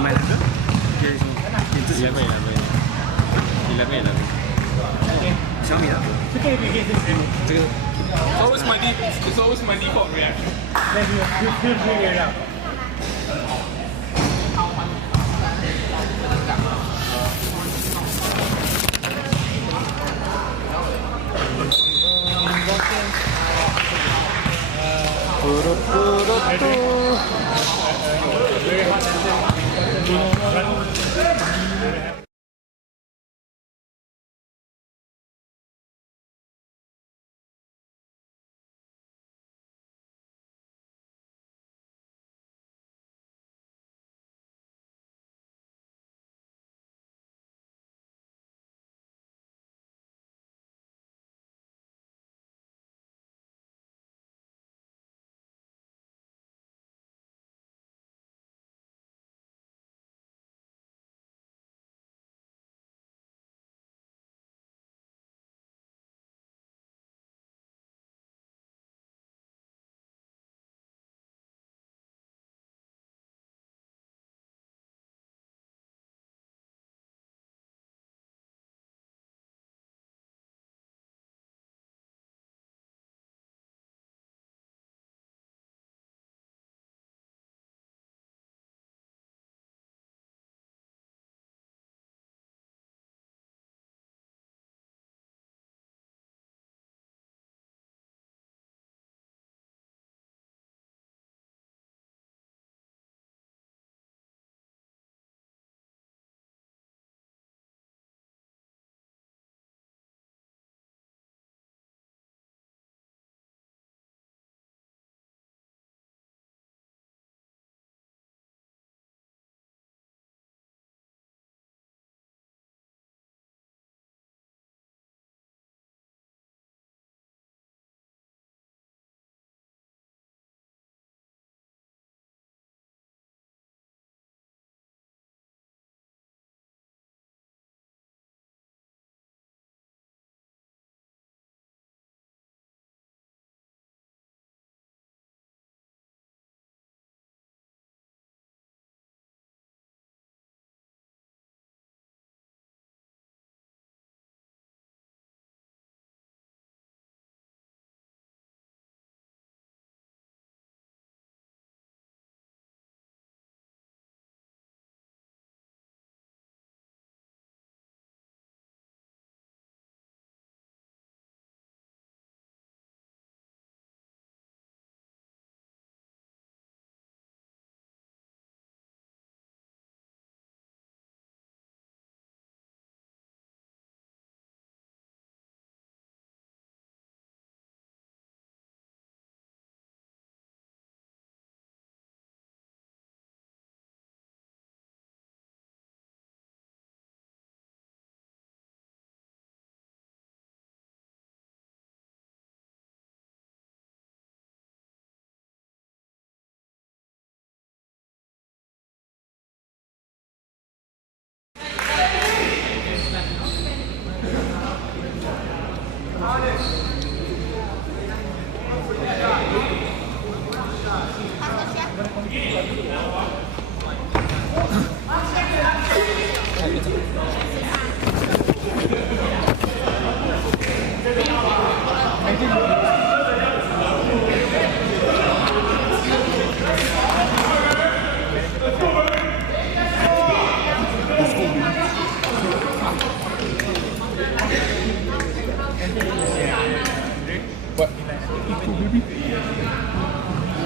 买两个？给什么？给自己。11。小米的。这个。It's always my default reaction.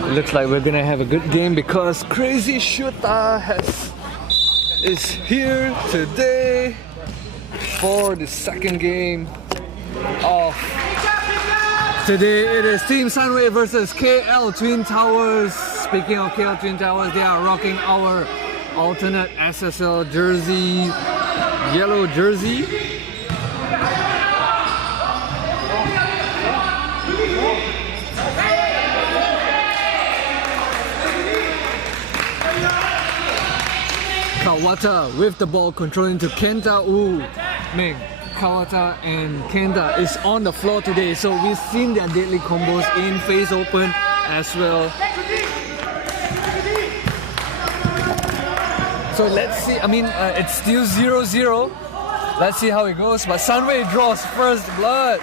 It looks like we're gonna have a good game because Crazy Shooter is here today for the second game of today. It is Team Sunway versus KL Twin Towers. Speaking of KL Twin Towers, they are rocking our alternate SSL jersey, yellow jersey. Kawata with the ball controlling to Kenta. Ooh, man, Kawata and Kenta is on the floor today. So we've seen their deadly combos in face open. as well. So let's see. I mean, it's still 0-0. Let's see how it goes. But Sunway draws first blood.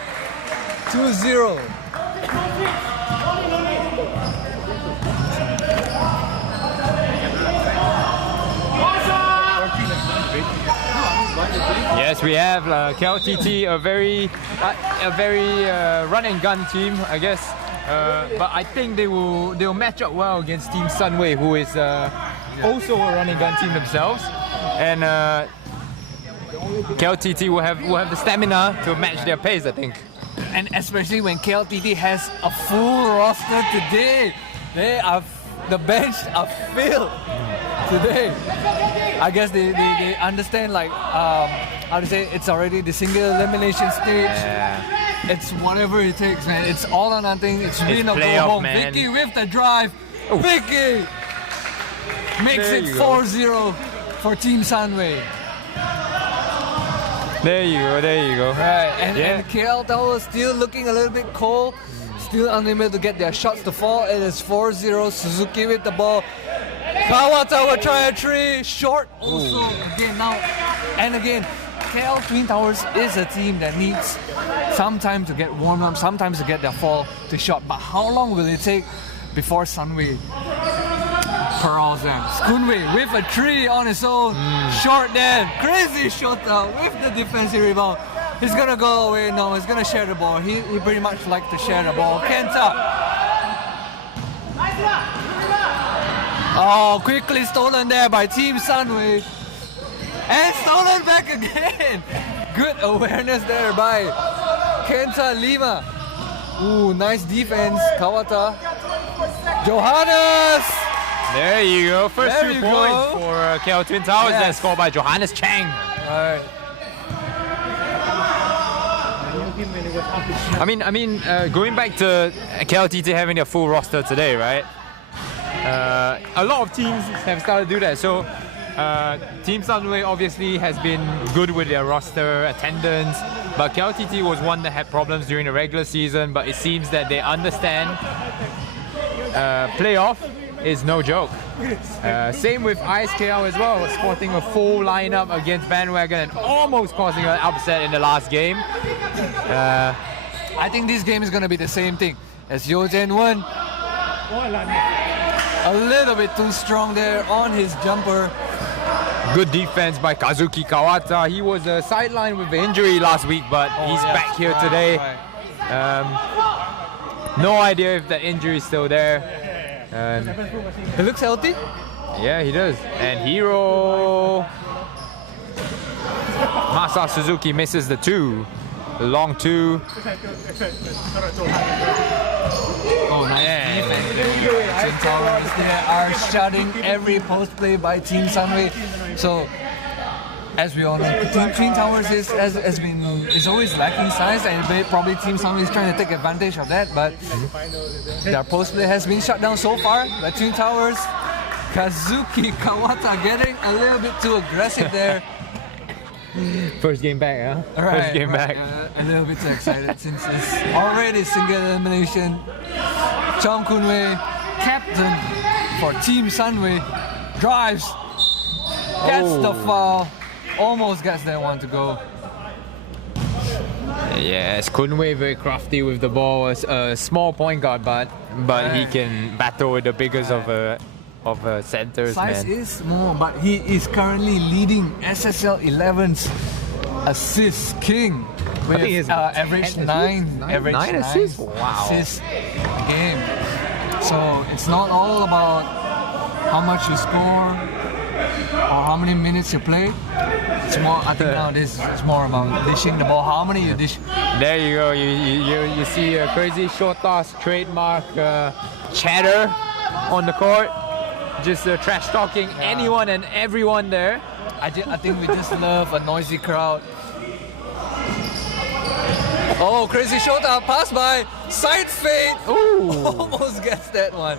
2-0. Yes, we have KLTT, a very run and gun team, I guess. But I think they'll match up well against Team Sunway, who is also a run and gun team themselves. And KLTT will have the stamina to match their pace, I think. And especially when KLTT has a full roster today. The bench are filled today. I guess they understand, like, how to say, it's already the single elimination stage. Yeah. It's whatever it takes, man. It's all or nothing. It's win or go playoff, home. man. Vicky with the drive. Vicky makes it 4-0 for Team Sunway. There you go. Right, and KL Tower still looking a little bit cold. Still unable to get their shots to fall. It is 4-0. Suzuki with the ball. Kawata will try a three. Short also. Again, KL Twin Towers is a team that needs some time to get warmed up, sometimes to get their fall to shot. But how long will it take before Sunway corrals them? Sunway with a three on his own. Short there. Crazy shot with the defensive rebound. He's gonna go away. No, he's gonna share the ball. He pretty much likes to share the ball. Kenta. Oh, quickly stolen there by Team Sunway. And stolen back again. Good awareness there by Kenta Lima. Ooh, nice defense. Kawata. Johannes. There you go. First There 2 you points go. for KL Twin Towers. Yes. That's scored by Johannes Chang. Alright. I mean, going back to KLTT having their full roster today, right? A lot of teams have started to do that. So, Team Sunway obviously has been good with their roster attendance, but KLTT was one that had problems during the regular season. But it seems that they understand playoff is no joke. Same with ISKL as well, sporting a full lineup against Bandwagon and almost causing an upset in the last game. I think this game is going to be the same thing as Yojen won. A little bit too strong there on his jumper. Good defense by Kazuki Kawata. He was sidelined with the injury last week, but he's back here today. No idea if the injury is still there. He looks healthy. Yeah, he does. And Hiro Masa Suzuki misses the two. The long two. Oh, nice defense. Team Towers there are shutting every post play by Team Sunway. So, as we all know, Team Twin Towers is always lacking size, and probably Team Sunway is trying to take advantage of that. But their post play has been shut down so far by Twin Towers. Kazuki Kawata getting a little bit too aggressive there. First game back, huh? Right, First game back. A little bit too excited since it's already single elimination. Chong Kunwei, captain for Team Sunway, drives, gets the foul, almost gets that one to go. Yes, Kunwei very crafty with the ball. A small point guard, but he can battle with the biggest of centers. Size man. is more, but he is currently leading SSL 11's assist king with think he's average 9 assists. Wow. Assists a game. So it's not all about how much you score or how many minutes you play. It's more. I think nowadays it's more about dishing the ball. How many you dish? There you go. You see a crazy short toss trademark chatter on the court. Just trash talking anyone and everyone there. I think we just love a noisy crowd. Oh, crazy shot pass by side fade. Ooh. Almost gets that one.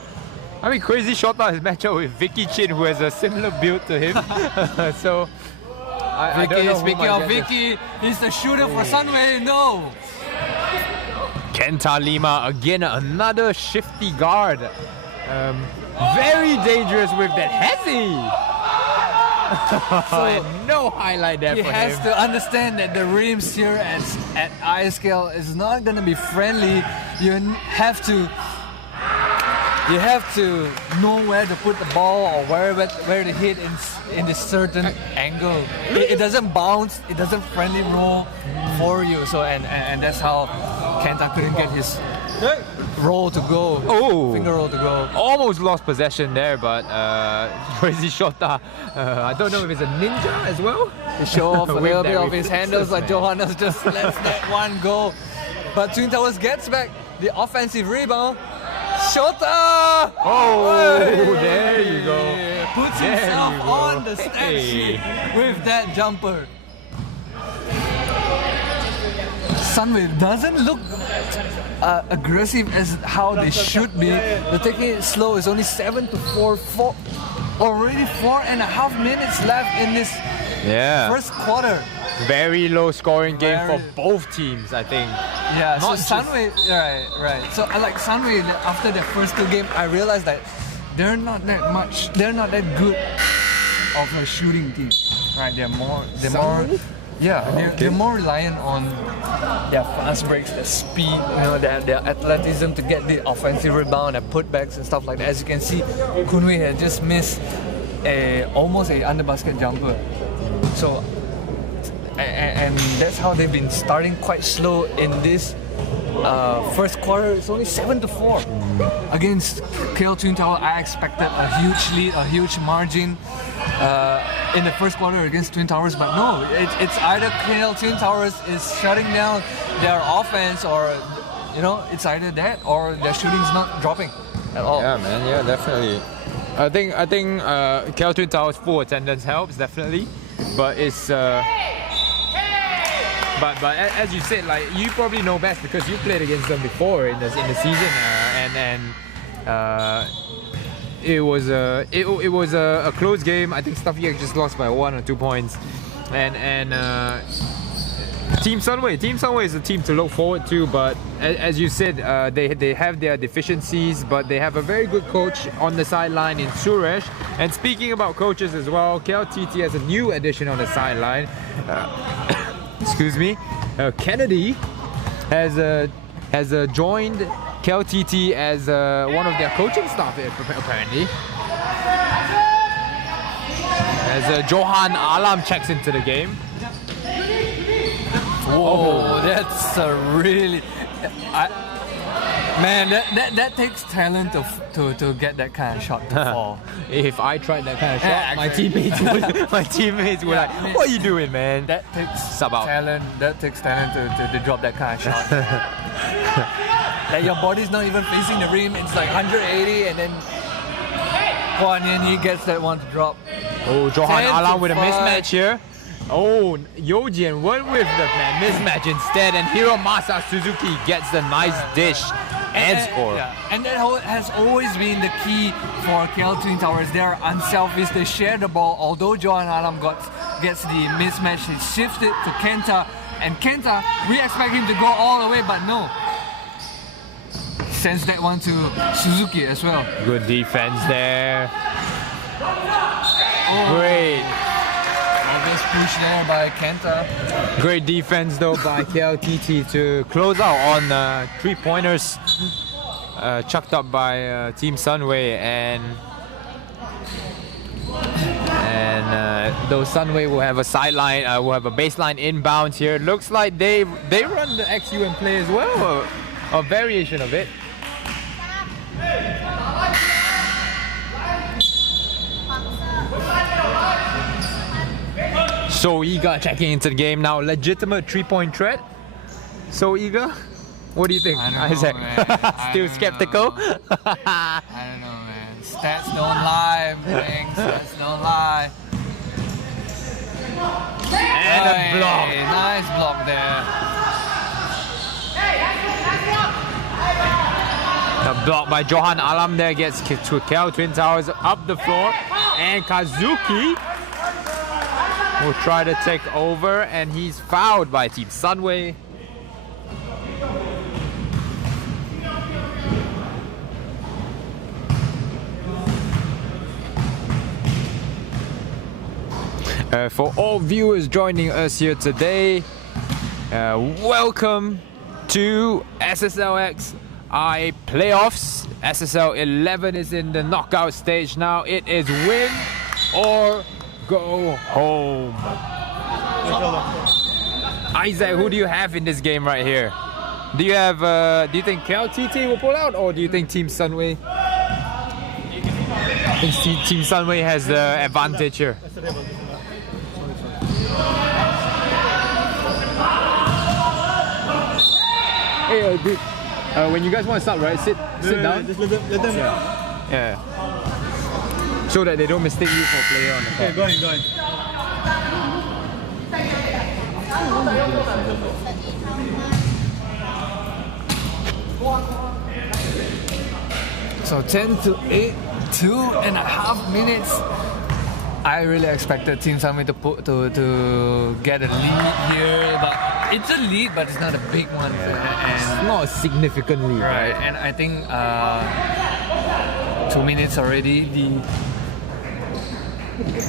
I mean, crazy shot is matched up with Vicky Chin, who has a similar build to him. So, I don't know. Speaking of Vicky, he's the shooter for Sunway. No. Kenta Lima again, another shifty guard. Very dangerous with that Hezzy. And no highlight there He for has him. to understand that the rims here at iScale is not going to be friendly. You have to know where to put the ball or where to hit in this certain angle. It doesn't bounce, it doesn't friendly roll for you. So and that's how Kenta couldn't get his roll to go. Oh, Finger roll to go. almost lost possession there, but Crazy Shota, I don't know if it's a ninja as well. To show off a With little that bit of his handles, like man. Johannes just lets that one go. But Twin Towers gets back the offensive rebound. Shota! Oh, there you go. Puts There himself you go. on the stat Hey. sheet with that jumper. Sunway doesn't look aggressive as how they should be. They're taking it slow. It's only 7-4. Already 4.5 minutes left in this first quarter. Very low scoring game Very- for both teams, I think. Yeah, Not so Sunway, right. So I like Sunway after the first two games, I realized that they're not that good of a shooting team. Right, they're more they're more reliant on their fast breaks, their speed, their athleticism to get the offensive rebound, their putbacks and stuff like that. As you can see, Kunwei had just missed almost a under basket jumper. So and that's how they've been starting quite slow in this first quarter. It's only 7-4 against KL Twin Tower. I expected a huge lead, a huge margin in the first quarter against Twin Towers, but no, it's either KL Twin Towers is shutting down their offense, or it's either that or their shooting's not dropping at all. Yeah, man. Yeah, definitely. I think KL Twin Towers full attendance helps definitely, but it's. But as you said, like you probably know best because you played against them before in the season, it was a close game. I think Stuffy just lost by 1 or 2 points, and Team Sunway is a team to look forward to. But as you said, they have their deficiencies, but they have a very good coach on the sideline in Suresh. And speaking about coaches as well, KLTT has a new addition on the sideline. Excuse me, Kennedy has joined KLTT as one of their coaching staff apparently. As Johan Alam checks into the game. Whoa, that's a really... Man, that takes talent to get that kind of shot to fall. If I tried that kind of shot, Yeah, my actually. teammates would like, what are you doing, man? That takes Sub out. talent. That takes talent to drop that kind of shot. Like your body's not even facing the rim. It's like 180, and then Huan Yanyi gets that one to drop. Oh, Johan 10 Alam to with a 5. mismatch here. Oh, Yojian went with the mismatch instead, and Hiromasa Suzuki gets the nice dish and score. Yeah. And that has always been the key for KL Twin Towers. They're unselfish. They share the ball. Although Johan Alam gets the mismatch, he shifts it to Kenta. And Kenta, we expect him to go all the way, but no. Sends that one to Suzuki as well. Good defense there. Oh. Great. Obvious push there by Kenta. Great defense though by KLTT to close out on 3-pointers chucked up by Team Sunway, and though Sunway will have a sideline, will have a baseline inbounds here. It looks like they run the XUM play as well, a variation of it. So Iga checking into the game now. Legitimate 3-point threat. So Iga, what do you think, I don't know, Isaac? man. I Still don't skeptical? I don't know, man. Stats don't lie, man. Stats don't lie. And a Hey, block. nice block there. A block by Johan Alam there gets to KL Twin Towers up the floor, and Kazuki will try to take over, and he's fouled by Team Sunway. For all viewers joining us here today, welcome to SSLX I playoffs. SSL 11 is in the knockout stage now. It is win or go home. Isaac, who do you have in this game right here? Do you have? Do you think KLTT will pull out, or do you think Team Sunway? I think Team Sunway has the advantage here. Hey, dude. When you guys want to start, right? Sit down. Just let them. Yeah. So that they don't mistake you for a player on the court. Okay, go ahead. So 10 to 8, 2.5 minutes. I really expected Team Sunway to get a lead here, but it's a lead, but it's not a big one. Yeah. It's not a significant lead, right? And I think 2 minutes already.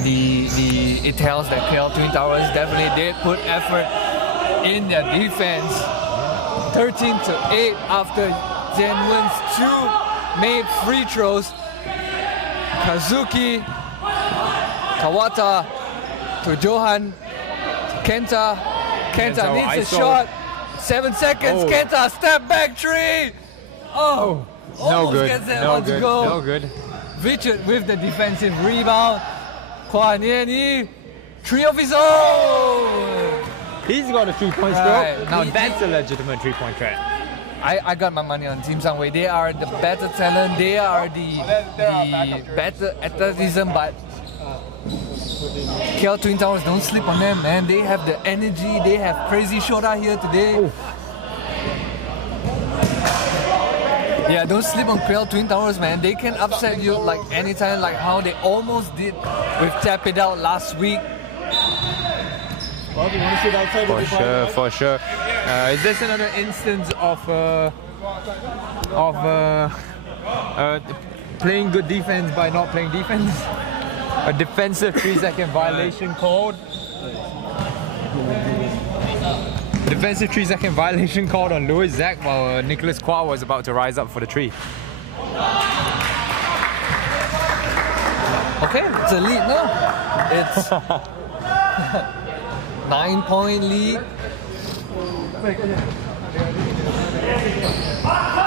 It tells that KL Twin Towers definitely did put effort in their defense. 13 to 8 after Jenwin's 2 made free throws. Kazuki, Kawata to Johan, Kenta needs a shot. 7 seconds. Kenta step back three. Oh, no good. Gets that No one to good. go. No good. Richard with the defensive rebound. Kwan Yen, 3 of his own. He's got a 3-point Right. stroke. Now that's a legitimate 3-point threat. I got my money on Team Sunway. They are the better talent. They are the better athleticism, but KL Twin Towers, don't sleep on them, man. They have the energy. They have crazy Shota here today. Oof. Yeah, don't sleep on KL Twin Towers, man. They can upset you like anytime, like how they almost did with Tap It Out last week. Bob, you want to sit outside? For sure. Is this another instance of playing good defense by not playing defense? A defensive 3-second violation called. Defensive 3-second violation called on Louis Zach while Nicholas Kwa was about to rise up for the 3. Okay, it's a lead now. It's 9-point lead.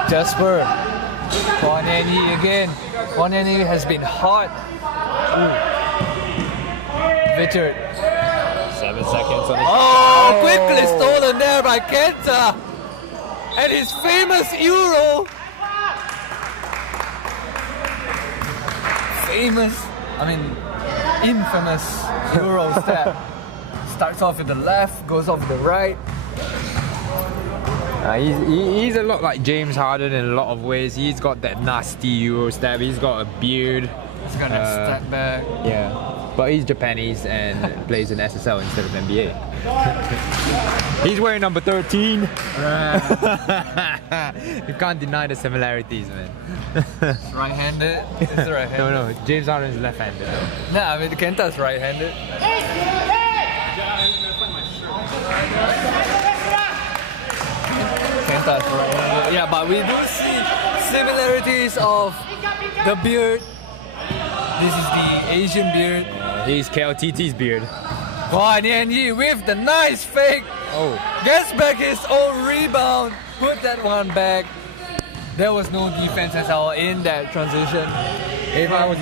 Jasper, Kwan Yen again. Kwan Yen has been hot. Richard. 7 seconds on the Oh, quickly stolen there by Kenta. And his famous Euro. Infamous Euro step. Starts off with the left, goes off with the right. He's a lot like James Harden in a lot of ways. He's got that nasty Euro step. He's got a beard. He's got a step back. Yeah, but he's Japanese and plays in SSL instead of NBA. He's wearing number 13. You can't deny the similarities, man. Right-handed. Is it right-handed? No, James Harden is left-handed though. Nah, I mean Kenta's right-handed. Kenta's right-handed. Yeah, but we do see similarities of the beard. This is the Asian beard. He's KLTT's beard. Kwan Yen with the nice fake. Oh. Gets back his own rebound. Put that one back. There was no defense at all in that transition. If I was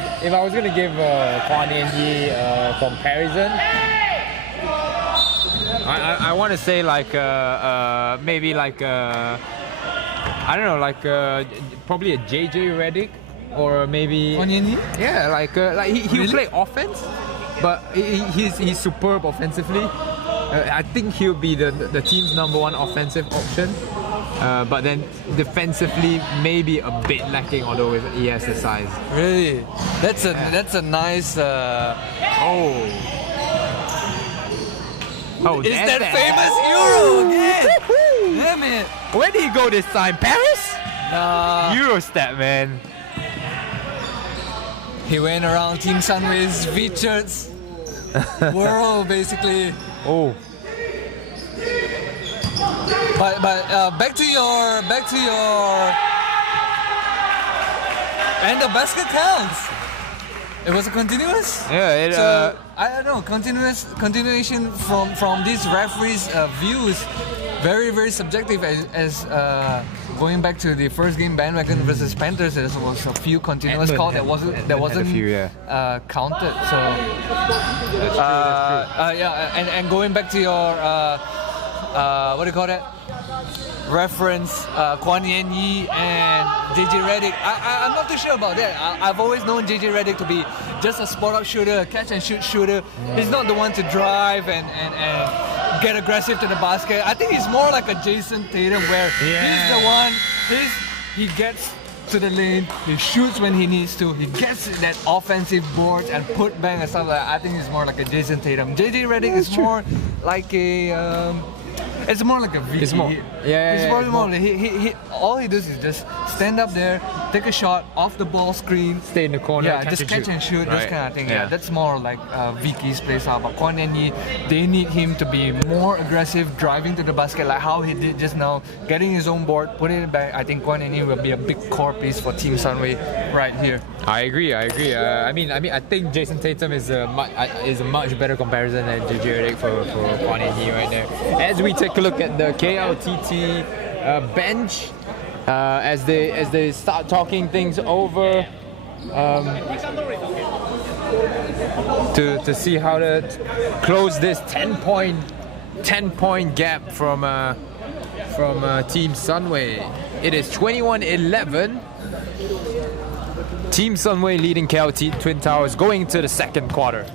gonna give Kwan Yen a comparison, I want to say like maybe like I don't know, like probably a JJ Redick or maybe Kwan Yen? yeah, like he'll Really? play offense, but he's superb offensively. I think he'll be the team's #1 offensive option. But then defensively maybe a bit lacking, although he has the size. Really? That's a nice. Oh, Is there's that famous Euro again? Damn it! Where did he go this time? Paris? Nah. Eurostep, man. He went around Team Sunway's Richards world basically. Oh. But back to your and the basket counts. It was a continuous. Yeah. So I don't know, continuation from these referees' views, very subjective. As going back to the first game, Bandwagon versus Panthers, there was a few continuous calls that wasn't counted. So That's true. yeah, and going back to your what do you call that? Reference Kwan Yen Yi and JJ Redick. I'm not too sure about that. I've always known JJ Redick to be just a spot-up shooter, a catch-and-shoot shooter. He's not the one to drive and get aggressive to the basket. I think he's more like a Jason Tatum, where he's the one. He gets to the lane, he shoots when he needs to, he gets that offensive board and put bang and stuff like that. I think he's more like a Jason Tatum. JJ Redick is more like a. It's more like a VP. It's more. It's probably more. He all he does is just stand up there, take a shot off the ball screen. Stay in the corner. Yeah, just catch and shoot, this kind of thing. Yeah, that's more like Vicky's play style. But Kwan Yen Yi, they need him to be more aggressive, driving to the basket like how he did just now, getting his own board, putting it back. I think Kwan Yen Yi will be a big core piece for Team Sunway right here. I agree. I think Jason Tatum is a much better comparison than JJ Redick for Kwan Yen Yi right there. As we take a look at the KLTT bench, as they start talking things over, to see how to close this 10-point gap from Team Sunway. It is 21-11. Team Sunway leading KLT Twin Towers going to the second quarter.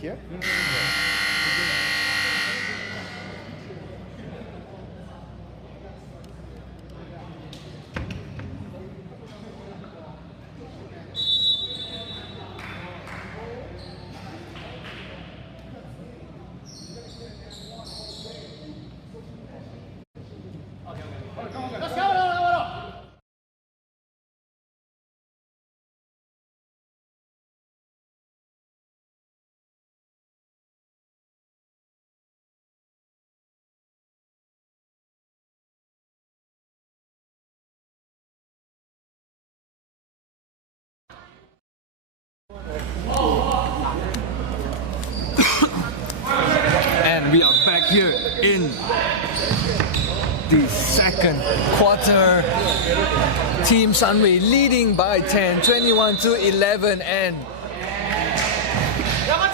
Here? And we are back here in the second quarter. Team Sunway leading by 10, 21-11, and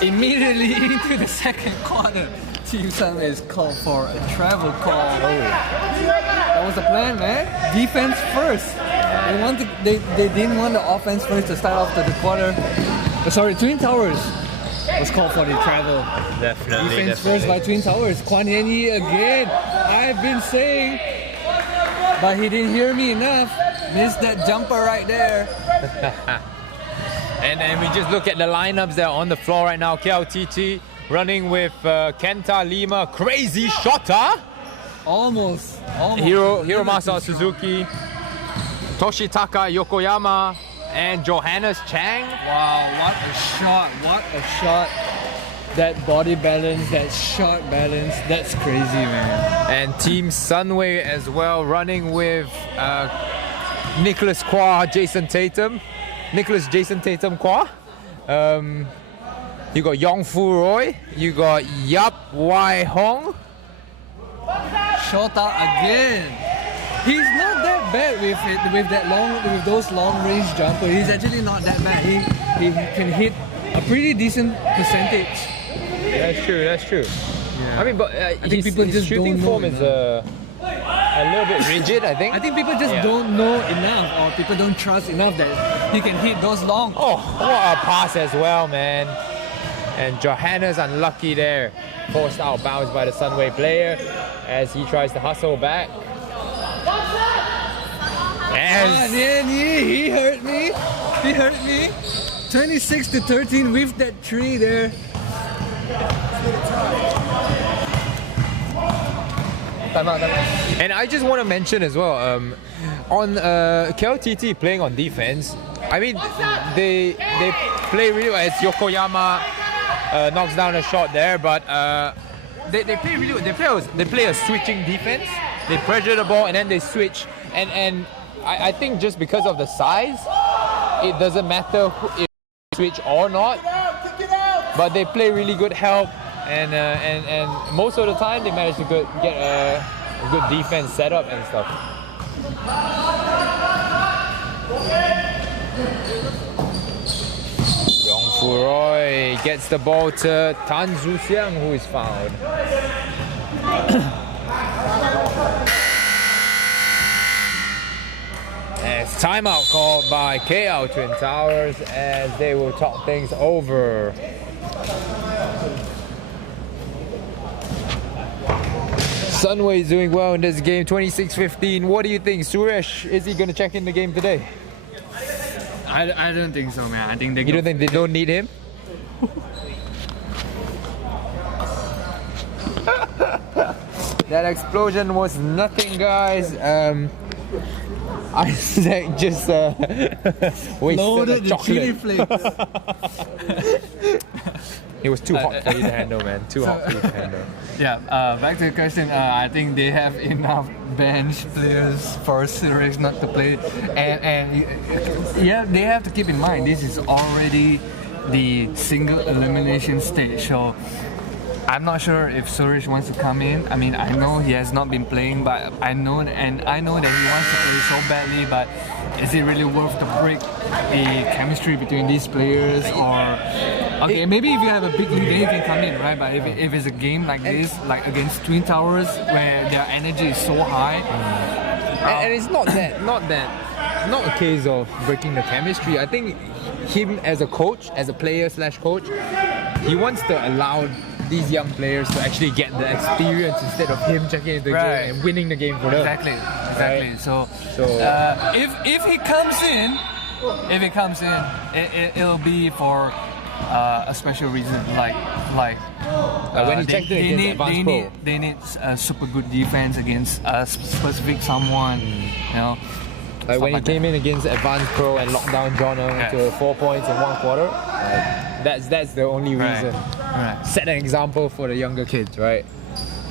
immediately into the second quarter, Team Sunway is called for a travel call. That was the plan, man. Defense first. They didn't want the offense first to start off the quarter. Sorry, Twin Towers was called for the travel. Definitely. Defense first by Twin Towers. Kwan Yen Yi again. I've been saying, but he didn't hear me enough. Missed that jumper right there. And then we just look at the lineups that are on the floor right now. KLTT running with Kenta Lima, crazy shotter. Almost. Hiromasa Suzuki, Toshitaka Yokoyama, and Johannes Chang. Wow, what a shot. What a shot. That body balance, that shot balance, that's crazy, man. And Team Sunway as well, running with Nicholas Kwa, Jason Tatum. Jason Tatum Kwa. You got Yong Fu Roy. You got Yap Wai Hong. Shota again. He's not that bad with those long range jumpers. He's actually not that bad. He can hit a pretty decent percentage. That's true. Yeah. I mean, but I think people his just shooting don't know form is a little bit rigid, I think. I think people just don't know enough, or people don't trust enough that he can hit those long. Oh, what a pass as well, man. And Johannes unlucky there. Forced out bounds by the Sunway player as he tries to hustle back. He hurt me. He hurt me. 26-13 with that 3 there. And I just want to mention as well, on KLTT playing on defense, I mean, they play really well. As Yokoyama knocks down a shot there, but they play really well. They play a switching defense. They pressure the ball and then they switch. And I think just because of the size, it doesn't matter if they switch or not. But they play really good help. And most of the time they manage to get a good defense set up and stuff. Yong-Fu Roy gets the ball to Tan Zhu Xiang, who is fouled. As timeout called by KL Twin Towers as they will talk things over. Sunway is doing well in this game, 26-15. What do you think, Suresh? Is he going to check in the game today? I don't think so, man. I think You don't think they don't need him? That explosion was nothing, guys. Isaac just wasted loaded the the chili chocolate. flakes. It was too hot for you to handle, man. Too hot for you to handle. Yeah, back to the question. I think they have enough bench players for Suresh not to play, and yeah, they have to keep in mind this is already the single elimination stage. So I'm not sure if Suresh wants to come in. I mean, I know he has not been playing, but I know that he wants to play so badly. But is it really worth to break the chemistry between these players? Or okay, maybe if you have a big lead, then you can come in, right? But if it's a game like this, like against Twin Towers, where their energy is so high, and it's not a case of breaking the chemistry. I think him as a coach, as a player/coach, he wants to allow these young players to actually get the experience instead of him checking into the game and winning the game for them. Exactly. Right? So if he comes in, it'll be for a special reason, like when he checked in against Advanced Pro. They need a super good defense against a specific someone, you know. Like when he came in against Advanced Pro and locked down Jono to 4 points in 1 quarter. That's the only reason. Right. Set an example for the younger kids, right?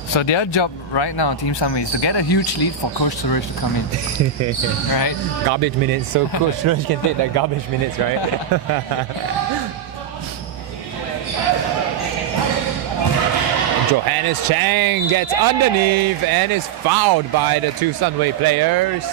So their job right now, Team Sunway, is to get a huge lead for Coach Suresh to come in. Right? Garbage minutes, so Coach Suresh can take that garbage minutes, right? Johannes Chang gets underneath and is fouled by the 2 Sunway players.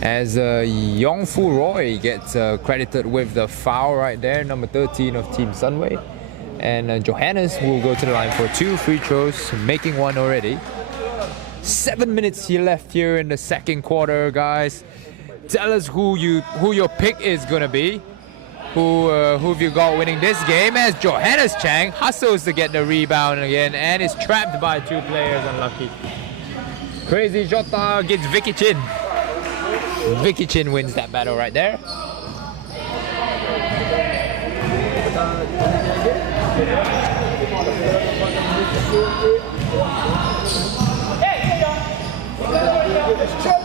As Yong-Fu Roy gets credited with the foul right there, number 13 of Team Sunway. And Johannes will go to the line for 2 free throws, making 1 already. 7 minutes left here in the second quarter, guys. Tell us who your pick is gonna be. Who have you got winning this game? As Johannes Chang hustles to get the rebound again and is trapped by 2 players, unlucky. Crazy Jota gets Vicky Chin. Vicky Chin wins that battle right there.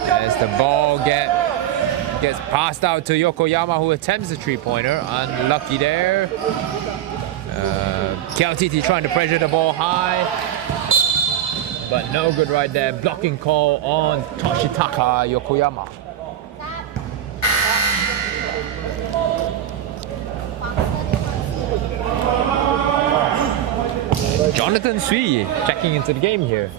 As the ball gets passed out to Yokoyama, who attempts a 3-pointer. Unlucky there. KLTT trying to pressure the ball high, but no good right there. Blocking call on Toshitaka Yokoyama. Jonathan Sui checking into the game here.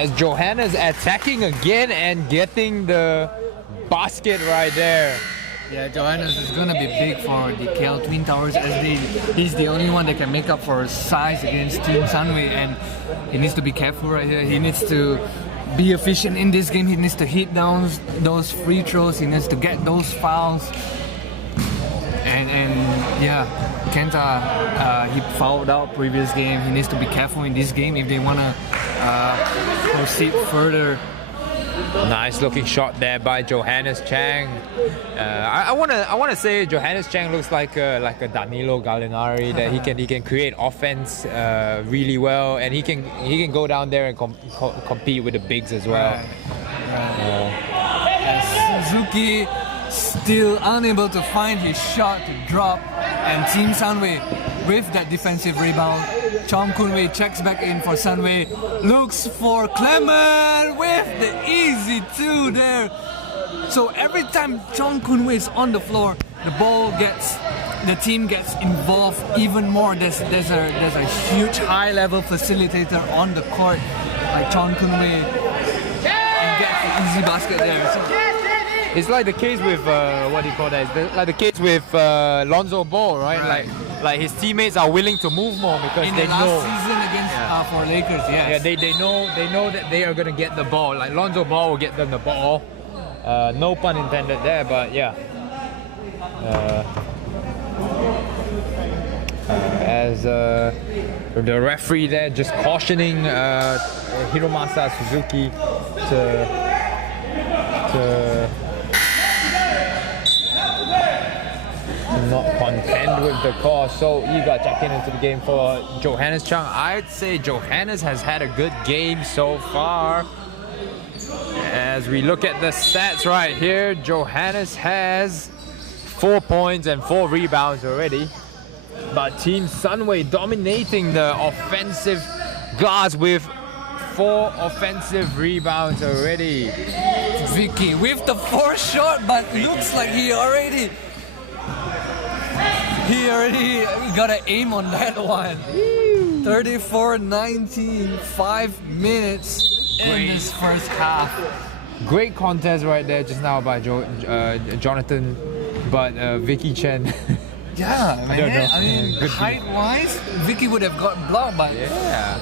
As Johannes attacking again and getting the basket right there. Yeah, Johannes is gonna be big for the KL Twin Towers as he's the only one that can make up for his size against Team Sunway, and he needs to be careful right here. He needs to be efficient in this game. He needs to hit down those free throws. He needs to get those fouls. And yeah, Kenta, he fouled out previous game. He needs to be careful in this game if they wanna proceed further. Nice looking shot there by Johannes Chang. I wanna say Johannes Chang looks like a Danilo Gallinari, that he can create offense really well, and he can go down there and compete with the bigs as well. Suzuki still unable to find his shot to drop, and Team Sunway with that defensive rebound. Chong Kun-wei checks back in for Sunway, looks for Clement with the easy 2 there. So every time Chong Kun-wei is on the floor, the team gets involved even more. There's a huge high level facilitator on the court like Chong Kun-wei, and gets the easy basket there. So, it's like the case with what do you call that? It's like the case with Lonzo Ball, right? Like his teammates are willing to move more because in they the last know. season against for Lakers, yes. Yeah, they know that they are gonna get the ball. Like Lonzo Ball will get them the ball. No pun intended there, but yeah. As the referee there just cautioning Hiromasa Suzuki to not contend with the call. So Iga checking into the game for Johannes Chang. I'd say Johannes has had a good game so far. As we look at the stats right here, Johannes has 4 points and 4 rebounds already. But Team Sunway dominating the offensive guards with 4 offensive rebounds already. Vicky with the 4th shot, but looks like he already got an aim on that one. 34-19, 5 minutes in this first half. Great contest right there just now by Jonathan, but Vicky Chen. Yeah, man. I mean, Good height-wise, Vicky would have got blocked, but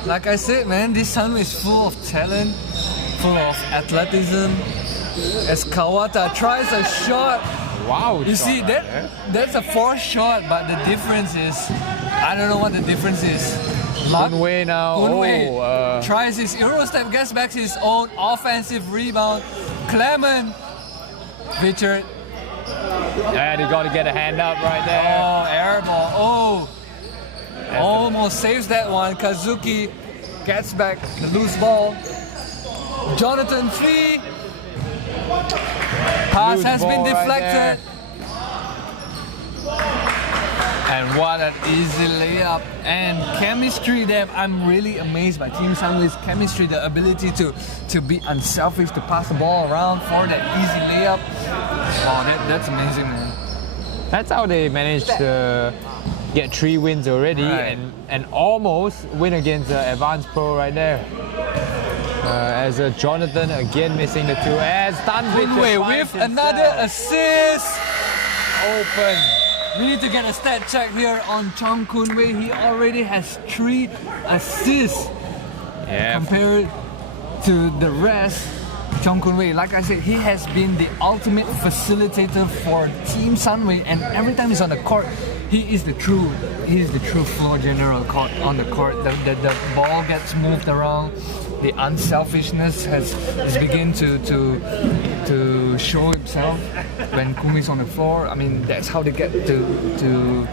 like I said, man, this Sunway is full of talent, full of athleticism. As Kawata tries a shot, Wow. you see that's a 4th shot, but the difference is, I don't know what the difference is. Sunway now. Kunwei tries his Euro step, gets back his own offensive rebound. Clement, Richard. And he got to get a hand up right there. Oh, air ball. Oh, almost saves that one. Kazuki gets back the loose ball. Jonathan 3. Pass Loose has been ball deflected. And what an easy layup and chemistry there. I'm really amazed by Team Sunway's chemistry, the ability to be unselfish, to pass the ball around for that easy layup. Wow, that's amazing, man. That's how they managed to get 3 wins already, and almost win against Advanced Pro right there. As Jonathan again missing the 2, as Sunway with another assist. Open. We need to get a stat check here on Chong Kun-wei. He already has 3 assists compared to the rest. Chong Kun-wei, like I said, he has been the ultimate facilitator for Team Sunway, and every time he's on the court, he is the true floor general on the court. The ball gets moved around. The unselfishness has begun to show itself when Kumi's on the floor. I mean, that's how they get to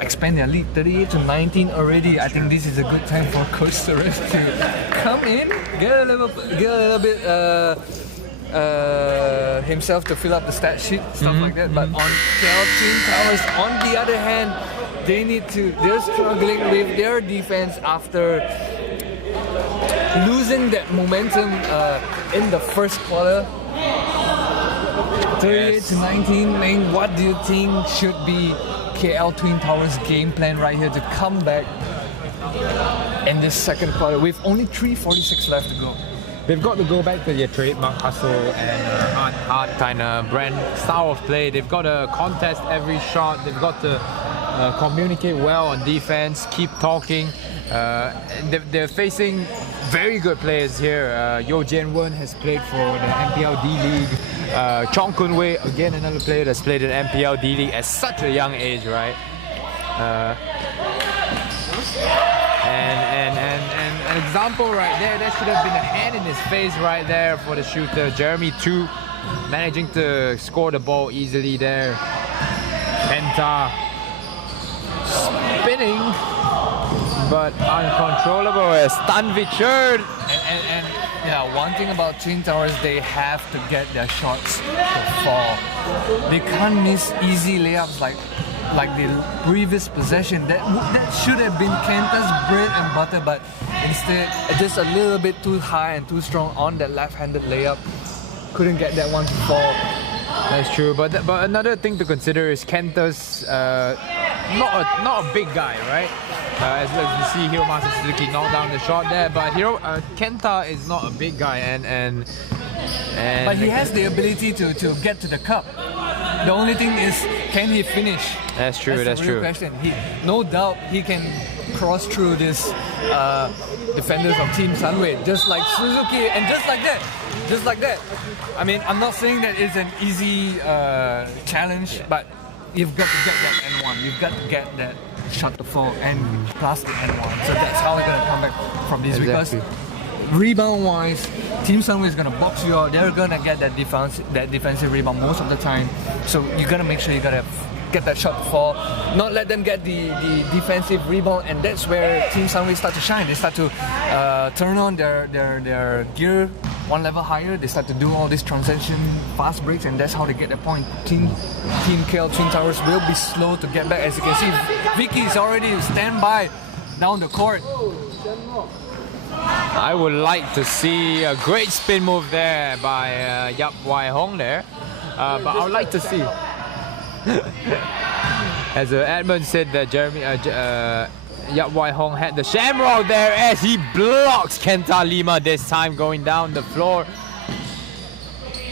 expand their lead. 38-19 already. I think this is a good time for Coach Suresh to come in, get a little bit himself to fill up the stat sheet, stuff like that. But on KL Twin Towers, on the other hand, they're struggling with their defense after losing that momentum in the first quarter. 38-19, man, what do you think should be KL Twin Towers' game plan right here to come back in this second quarter with only 3:46 left to go? they've got to go back to their trademark hustle and hard kind of brand style of play. They've got to contest every shot. They've got to communicate well on defense, keep talking. They're facing very good players here. Yo Jian-Wen has played for the MPL D-League. Chong Kun-wei, again another player that's played in MPL D-League at such a young age, right? And an example right there, that should have been a hand in his face right there for the shooter. Jeremy Tu managing to score the ball easily there. Penta spinning, but uncontrollable as Stanvichard. And yeah, one thing about Twin Towers, they have to get their shots to fall. They can't miss easy layups like the previous possession. That should have been Kenta's bread and butter, but instead just a little bit too high and too strong on that left-handed layup. Couldn't get that one to fall. That's true, but another thing to consider is Kenta's not a big guy, right? As you see, Hiromasa Suzuki knocked down the shot there, but Kenta is not a big guy, and but he has the ability to get to the cup. The only thing is, can he finish? That's true. That's the real question. No doubt he can cross through this defenders of Team Sunway, just like Suzuki, and just like that. I mean, I'm not saying that it's an easy challenge, but you've got to get that N1. You've got to get that shot to fall and plus the N1. So that's how we're gonna come back from this. Exactly. Because rebound-wise, Team Sunway is gonna box you out. They're gonna get that defensive rebound most of the time. So you gotta make sure you gotta get that shot to fall, not let them get the defensive rebound, and that's where Team Sunway start to shine. They start to turn on their gear one level higher. They start to do all these transition fast breaks, and that's how they get the point. Team KL Twin Towers will be slow to get back. As you can see, Vicky is already standby down the court. I would like to see a great spin move there by Yap Wai Hong there, but I would like to see. As Edmund said that Yap Wai Hong had the shamrock there as he blocks Kenta Lima this time going down the floor.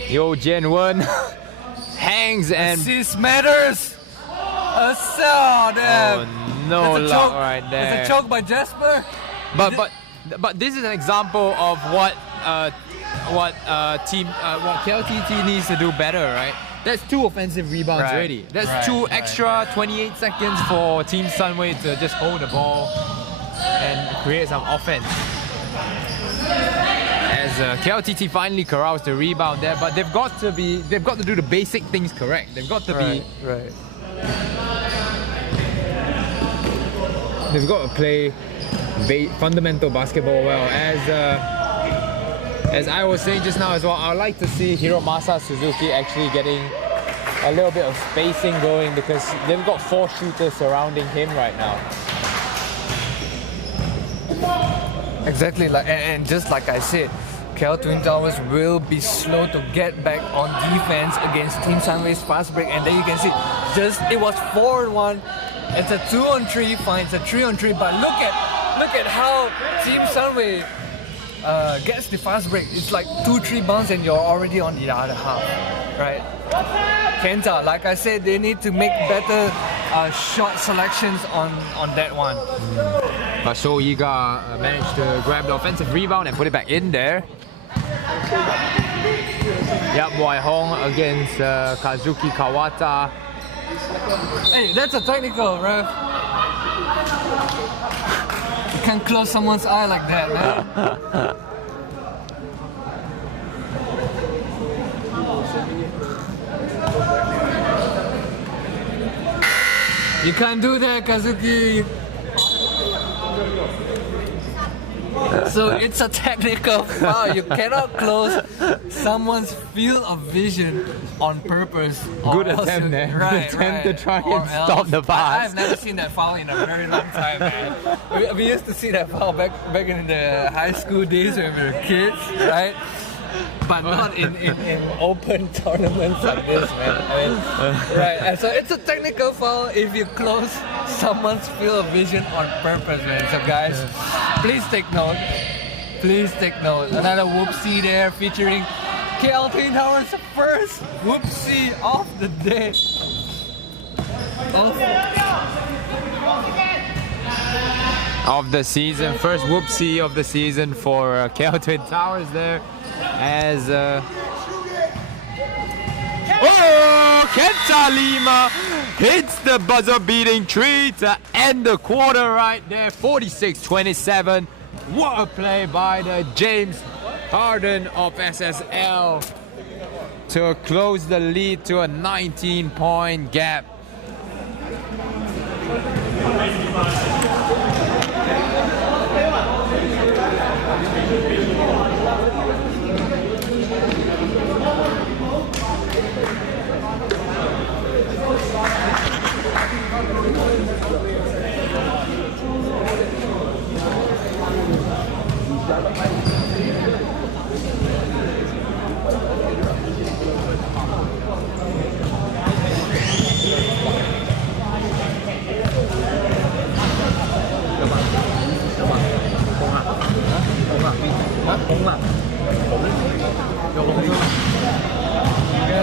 Yo Jian-Wen hangs and assist matters. Oh no luck right there. It's a choke by Jasper. But this is an example of what KLTT needs to do better, right? That's 2 offensive rebounds already. That's 2 extra 28 seconds for Team Sunway to just hold the ball and create some offense. As KLTT finally corrals the rebound there, but they've got to do the basic things correct. They've got to They've got to play fundamental basketball well. As I was saying just now as well, I'd like to see Hiromasa Suzuki actually getting a little bit of spacing going, because they've got 4 shooters surrounding him right now. Exactly, and just like I said, KL Twin Towers will be slow to get back on defense against Team Sunway's fast break, and then you can see it was 4-1. It's a 2-on-3, fine, it's a 3-on-3, but look at how Team Sunway gets the fast break. It's like 2-3 bounce and you're already on the other half, right? Kenta, like I said, they need to make better shot selections on that one. But So Yiga managed to grab the offensive rebound and put it back in there. Yap Wai Hong against Kazuki Kawata. Hey, that's a technical, ref. You can't close someone's eye like that, man. You can't do that, Kazuki. So it's a technical foul. You cannot close someone's field of vision on purpose. Good attempt there. Attempt to try and stop the pass. I've never seen that foul in a very long time, man. We used to see that foul back in the high school days when we were kids, right? But not in open tournaments like this, man. I mean, right? And so it's a technical foul if you close someone's field of vision on purpose, man. So guys, please take note. Please take note. Another whoopsie there featuring KLT Towers' first whoopsie of the day. Of the season, first whoopsie of the season for KL Twin Towers there, as Kenta Lima hits the buzzer-beating three to end the quarter right there, 46-27. What a play by the James Harden of SSL to close the lead to a 19-point gap.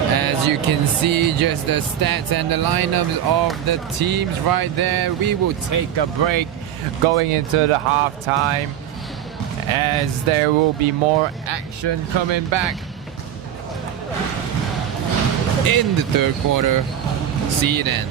As you can see, just the stats and the lineups of the teams right there. We will take a break going into the halftime, as there will be more action coming back in the third quarter. See you then.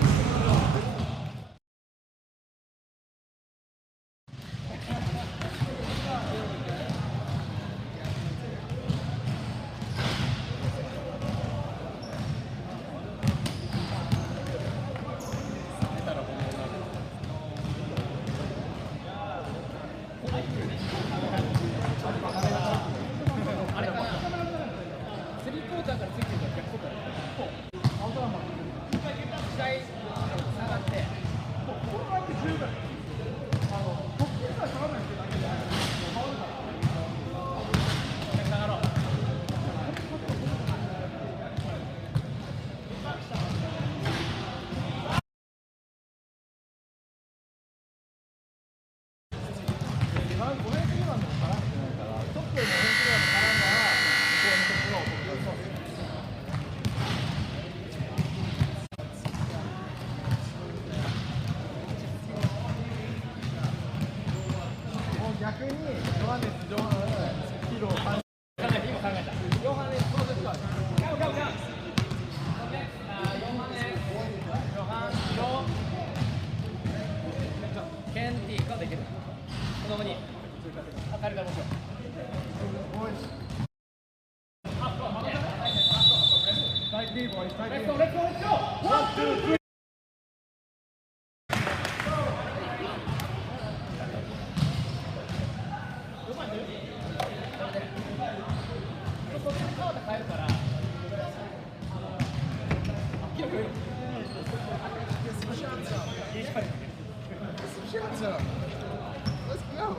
Let's go.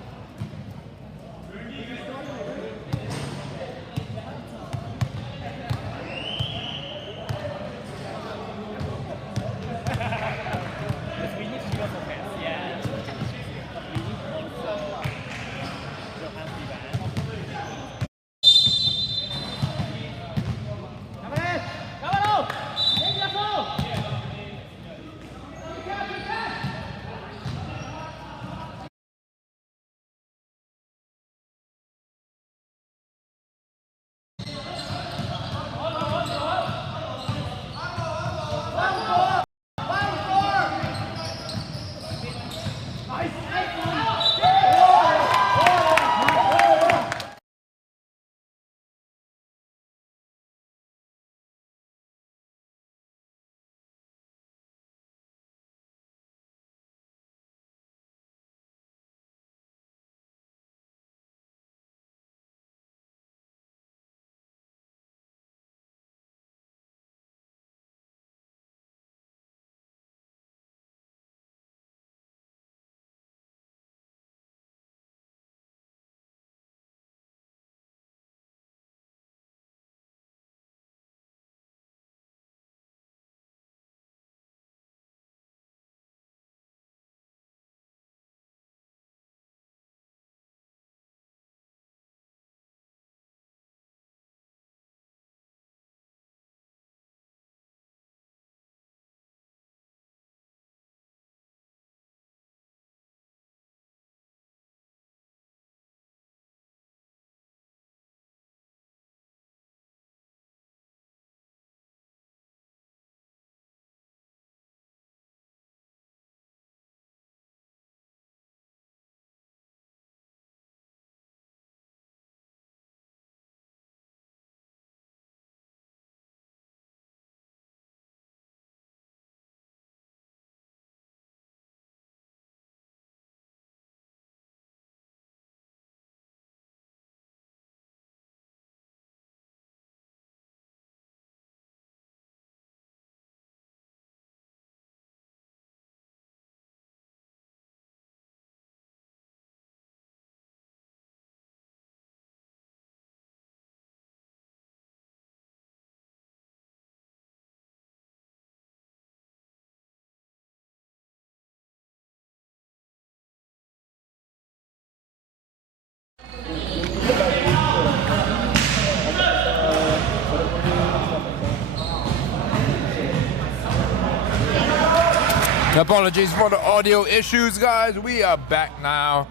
Apologies for the audio issues, guys. We are back now.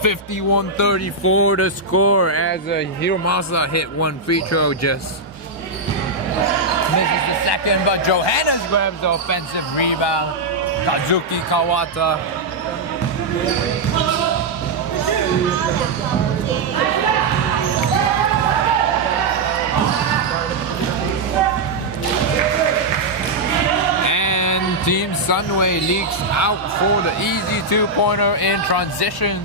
51-34 the score as Hiromasa hit one free throw, just misses the second, but Johannes grabs the offensive rebound. Kazuki Kawata. And Team Sunway leaks out for the easy two-pointer in transition.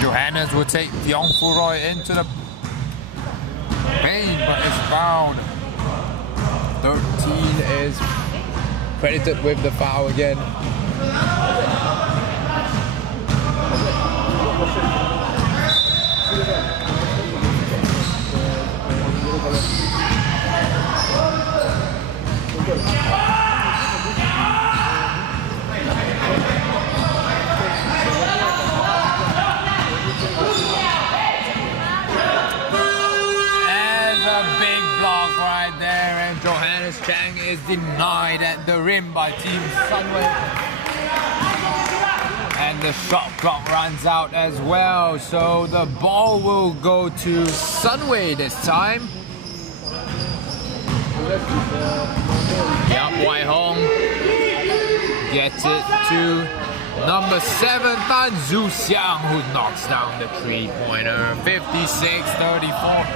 Johannes will take Yong Furoy into the paint, but it's fouled. 13 is credited with the foul again. Johannes Chang is denied at the rim by Team Sunway. And the shot clock runs out as well, so the ball will go to Sunway this time. Yap Wai Hong gets it to number 7, Tan Zhu Xiang, who knocks down the three-pointer. 56-34.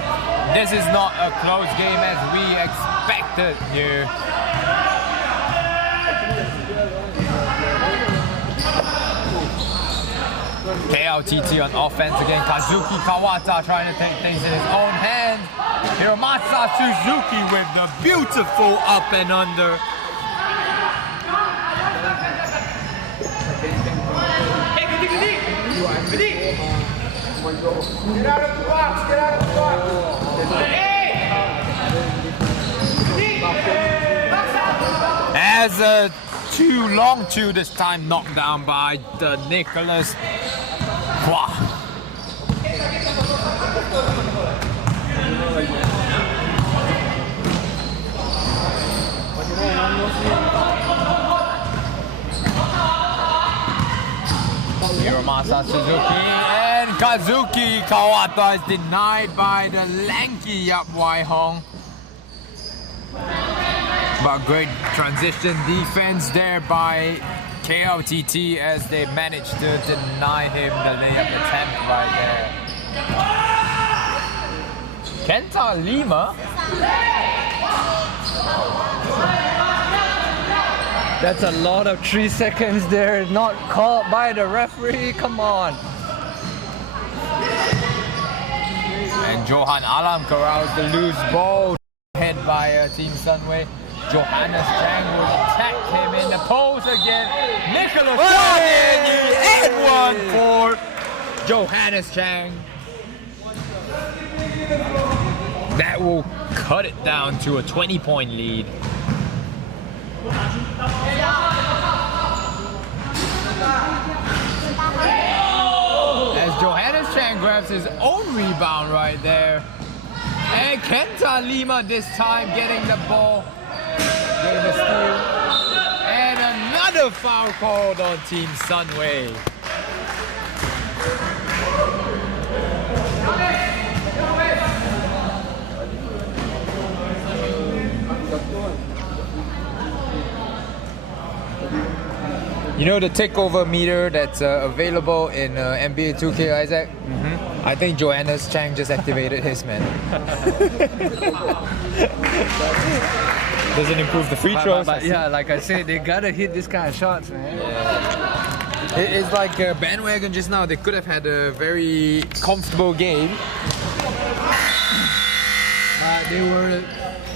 This is not a close game as we expected here. KLTT on offense again. Kazuki Kawata trying to take things in his own hands. Hiromasa Suzuki with the beautiful up and under. Get out of the box! Get out of the box! As a too long two this time, knocked down by the Nicholas. Wow. Hiromasa Suzuki and Kazuki Kawata is denied by the lanky Yap Wai Hong. But great transition defense there by KLTT as they managed to deny him the layup attempt right there. Kenta Lima. That's a lot of 3 seconds there, not called by the referee, come on. And Johan Alam corrals the loose ball, head by Team Sunway. Johannes Chang will attack him in the post again. Nicholas and one for Johannes Chang. That will cut it down to a 20-point lead. As Johannes Chang grabs his own rebound right there. And Kenta Lima this time getting the ball. Getting the steal. And another foul called on Team Sunway. You know the takeover meter that's available in NBA 2K, Isaac? I think Johannes Chang just activated his, man. Doesn't improve the free throws. But yeah, like I said, they gotta hit this kind of shots, man. Yeah. It's like bandwagon just now. They could have had a very comfortable game.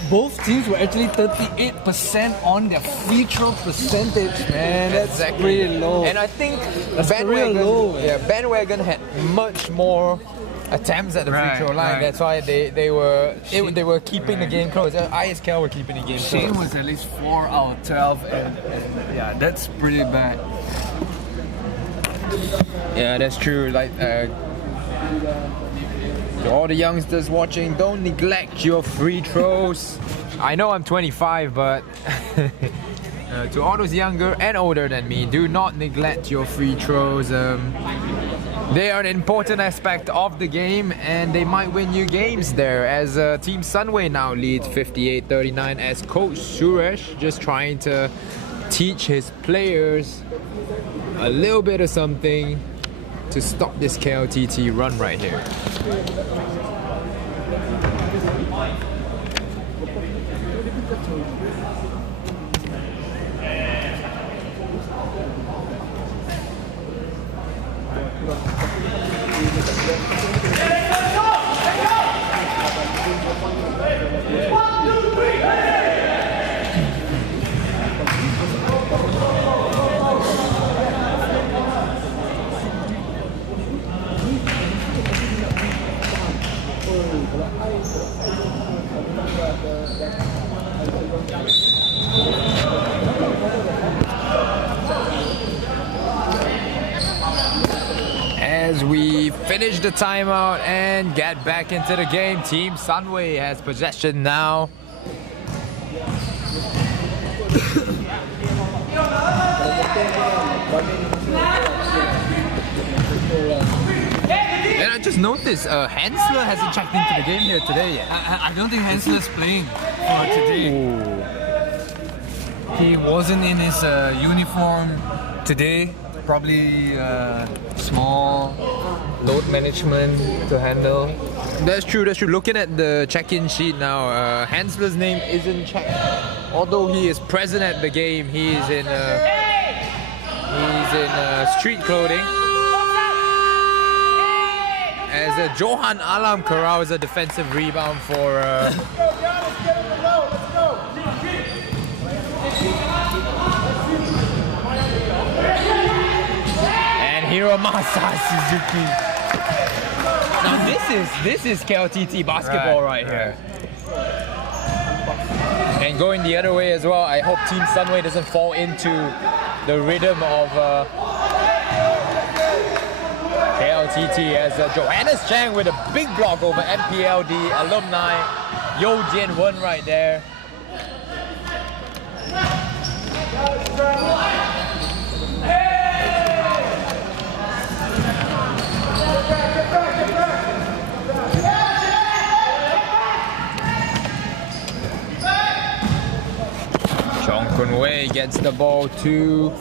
Both teams were actually 38% on their free throw percentage, man. That's really low. And I think bandwagon had much more attempts at the free throw line. That's why they were keeping the game close. ISKL were keeping the game close. Shane was at least 4 out of 12, and yeah, that's pretty bad. Yeah, that's true. Like To all the youngsters watching, don't neglect your free throws. I know I'm 25, but to all those younger and older than me, do not neglect your free throws. They are an important aspect of the game, and they might win you games there, as Team Sunway now leads 58-39, as Coach Suresh just trying to teach his players a little bit of something to stop this KLTT run right here. As we finish the timeout and get back into the game, Team Sunway has possession now. And I just noticed Hensler hasn't checked into the game here today yet. I don't think Hensler's playing for today. Ooh. He wasn't in his uniform today. Probably small load management to handle. That's true, that's true. Looking at the check-in sheet now, Hensler's name isn't checked. Although he is present at the game, he's in street clothing. As Johan Alam corrals a defensive rebound for and Hiromasa Suzuki. Now this is KLTT basketball right here. And going the other way as well, I hope Team Sunway doesn't fall into the rhythm of KLTT, as Johannes Chang with a big block over MPLD alumni Yo Jian Wen right there. Chong Kun-wei gets the ball to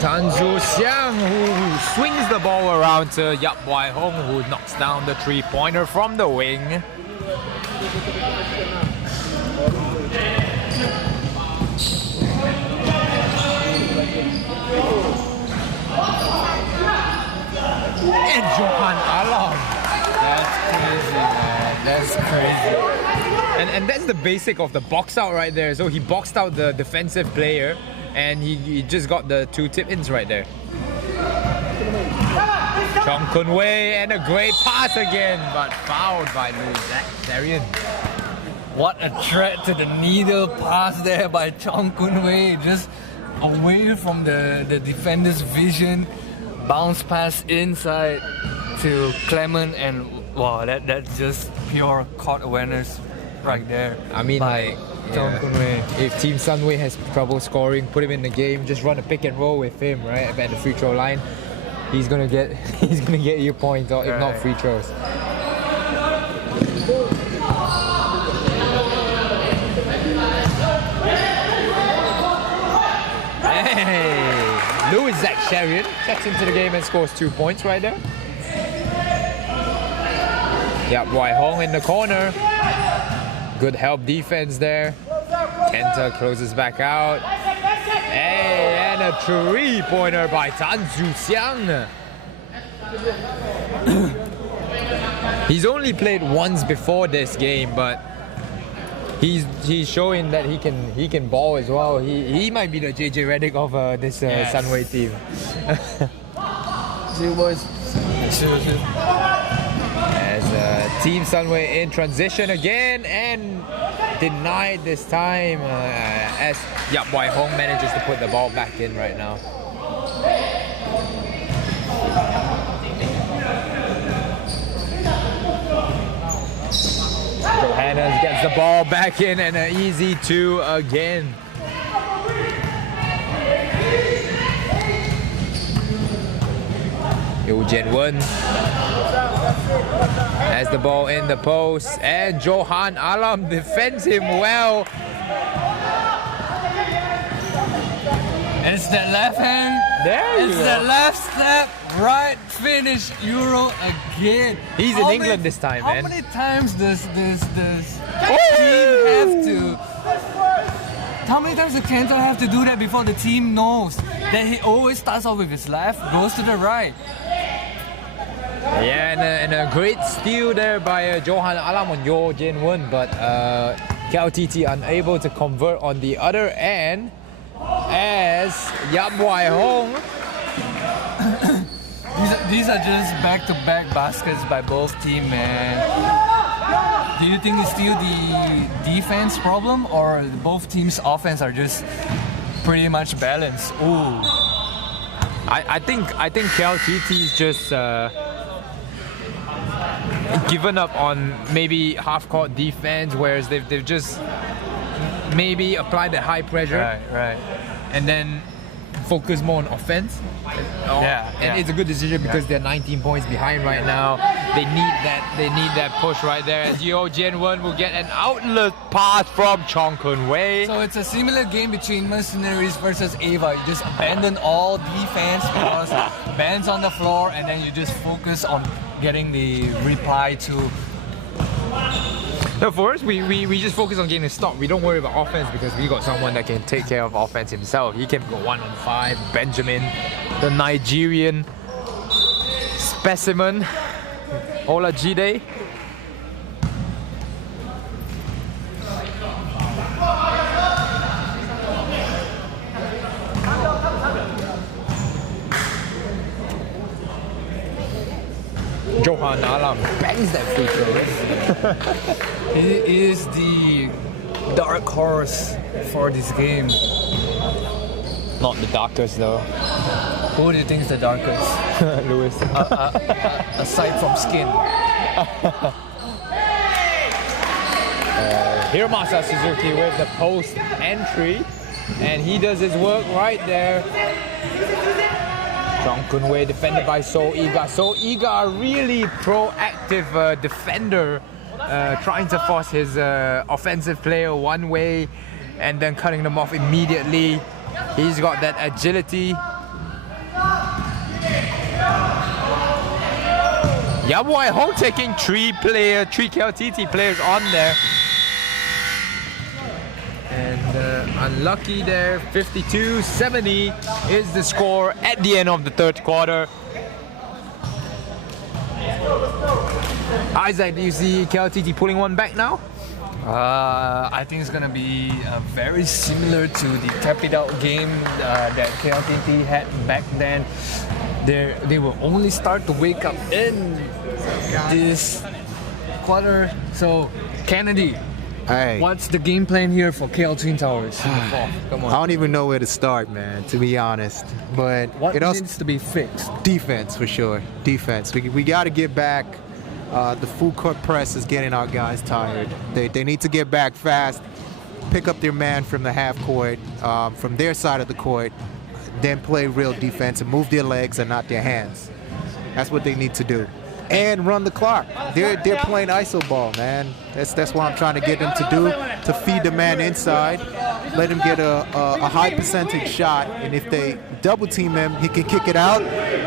Tan Zhu Xiang, who swings the ball around to Yap Wai Hong, who knocks down the three-pointer from the wing. And Johan Alam. That's crazy, man. That's crazy. And that's the basic of the box out right there. So he boxed out the defensive player, and he just got the two tip-ins right there. Chong Kun-wei, and a great pass again, but fouled by Louis Darian. What a threat to the needle pass there by Chong Kun-wei. Just away from the defender's vision. Bounce pass inside to Clement, and wow, that's just pure court awareness right there. I mean, like, Chong Kun-wei. if Team Sunway has trouble scoring, put him in the game, just run a pick and roll with him, right, at the free throw line. He's gonna get you points, or if not free throws. Hey, Louis Sherian checks into the game and scores 2 points right there. Yap Wai Hong in the corner. Good help defense there. Kenta closes back out. Hey, and a three-pointer by Tan Zhu Xiang. He's only played once before this game, but he's showing that he can ball as well. He might be the JJ Redick of this Sunway team. As Team Sunway in transition again, and denied this time, as Yap Wai Hong manages to put the ball back in right now. Manners gets the ball back in and an easy 2 again. Yo Jin-won has the ball in the post and Johan Alam defends him well. It's the left hand. There you It's go. the left step, right finish, Euro again. He's in England this time, man. How many times does this team have to? How many times does Kento have to do that before the team knows that he always starts off with his left, goes to the right? Yeah, and a great steal there by Johan Alam on Yo Jin-won, but KLTT unable to convert on the other end as Yap Wai Hong. These are just back-to-back baskets by both teams, man. Do you think it's still the defense problem, or both teams' offense are just pretty much balanced? Ooh. I think KLTT's just given up on maybe half-court defense, whereas they've just maybe applied that high pressure, Right. and then focus more on offense. And it's a good decision because they're 19 points behind right now. They need that push right there. As Yo Jin-won will get an outlet pass from Chong Kun-wei. So it's a similar game between Mercenaries versus Ava. You just abandon all defense because Ben's on the floor, and then you just focus on getting the reply to. No, for us, we just focus on getting a stop. We don't worry about offense because we got someone that can take care of offense himself. He can go 1-on-5. Benjamin, the Nigerian specimen, Olajide. Johan Alam bangs that free throw. He is the dark horse for this game. Not the darkest though. Who do you think is the darkest? Lewis. Aside from skin. Hiromasa Suzuki with the post entry, and he does his work right there. Chong Kun-wei defended by So Iga. So Iga, a really proactive defender, trying to force his offensive player one way and then cutting them off immediately. He's got that agility. Yap Wai Hong taking three KLTT players on there. And unlucky there, 52-70 is the score at the end of the third quarter. Isaac, do you see KLTT pulling one back now? I think it's gonna be very similar to the tap it out game that KLTT had back then. They will only start to wake up in this quarter. So, Kennedy, Hey, what's the game plan here for KL Twin Towers in the fall? Come I on. don't even know where to start, man, to be honest. But What it also needs to be fixed? defense for sure. Defense. We got to get back. The full court press is getting our guys tired. They need to get back fast, pick up their man from the half court, from their side of the court, then play real defense and move their legs and not their hands. That's what they need to do. And run the clock. They're playing iso ball, man. That's what I'm trying to get them to do, to feed the man inside, let him get a high percentage shot, and if they double team him, he can kick it out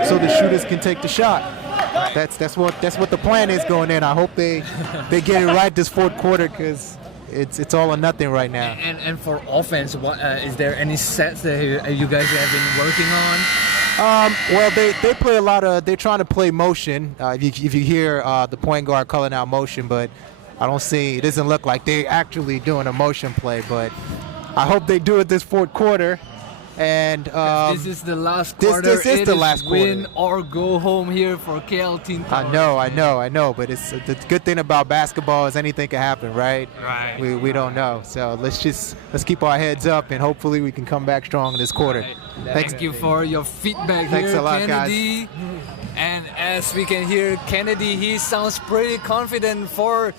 so the shooters can take the shot. That's what the plan is going in. I hope they get it right this fourth quarter, because it's all or nothing right now. And for offense, what is there any sets that you guys have been working on? Well, they play a lot of. They're trying to play motion. If you hear the point guard calling out motion, but I don't see. It doesn't look like they're actually doing a motion play. But I hope they do it this fourth quarter. And This is the last quarter. This is the last quarter. Win or go home here for KL Twin Towers. I know. But it's the good thing about basketball is anything can happen, right? Right. We don't know. So let's keep our heads up, and hopefully we can come back strong in this quarter. Thank you for your feedback Thanks here, a lot, Kennedy. And as we can hear Kennedy, he sounds pretty confident for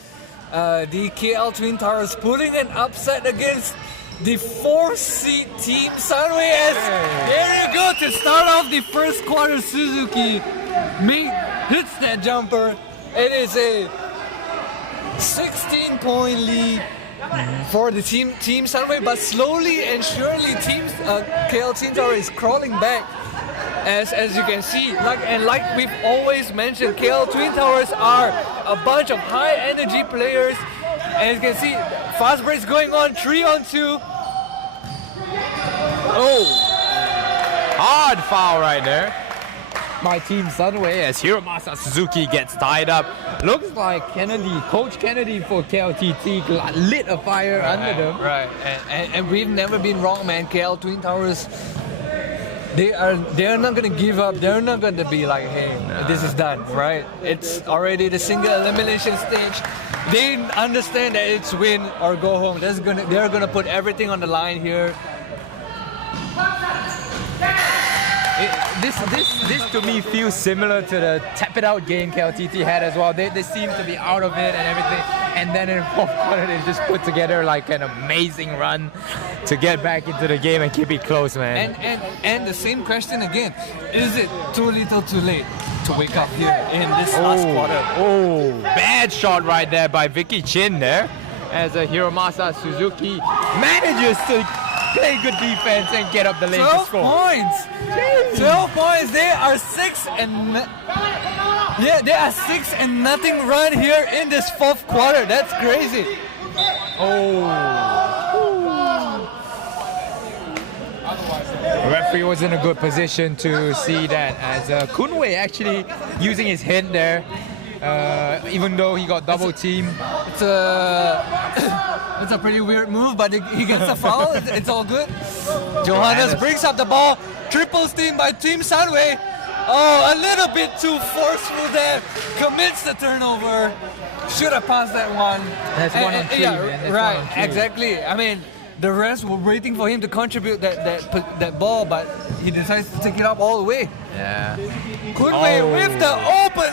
the KL Twin Towers pulling an upset against the 4th seed team Sunway. There you go, to start off the first quarter, Suzuki hits that jumper. It is a 16-point lead for the team Sunway, but slowly and surely KL Twin Tower is crawling back. As you can see, like we've always mentioned, KL Twin Towers are a bunch of high energy players. As you can see, fast breaks going on, 3-on-2. Oh, hard foul right there by Team Sunway as Hiromasa Suzuki gets tied up. Looks like Coach Kennedy for KLTT lit a fire under them. Right, and we've never been wrong, man. KL Twin Towers, they're not gonna give up. They're not gonna be like, hey, this is done, right? It's already the single elimination stage. They understand that it's win or go home. They're gonna put everything on the line here. This to me feels similar to the tap it out game KLTT had as well. They seem to be out of it and everything, and then in the 4th quarter they just put together like an amazing run to get back into the game and keep it close, man. And the same question again: is it too little, too late to wake up here in this last quarter? Oh, bad shot right there by Vicky Chin there, as Hiromasa Suzuki manages to play good defense and get up the lane to score. 12 points. 12 points. They are 6-0 run here in this 4th quarter. That's crazy. The referee was in a good position to see that, as Kunwei actually using his hint there, even though he got double teamed. It's a pretty weird move, but he gets a foul. It's all good. Johannes brings up the ball. Triple steam by Team Sunway. Oh, a little bit too forceful there. Commits the turnover. Should have passed that one. That's 1-on-3, yeah, man. That's right, 1-on-3. Exactly. I mean, the rest were waiting for him to contribute that ball, but he decides to take it up all the way. Yeah. Kunwei with the open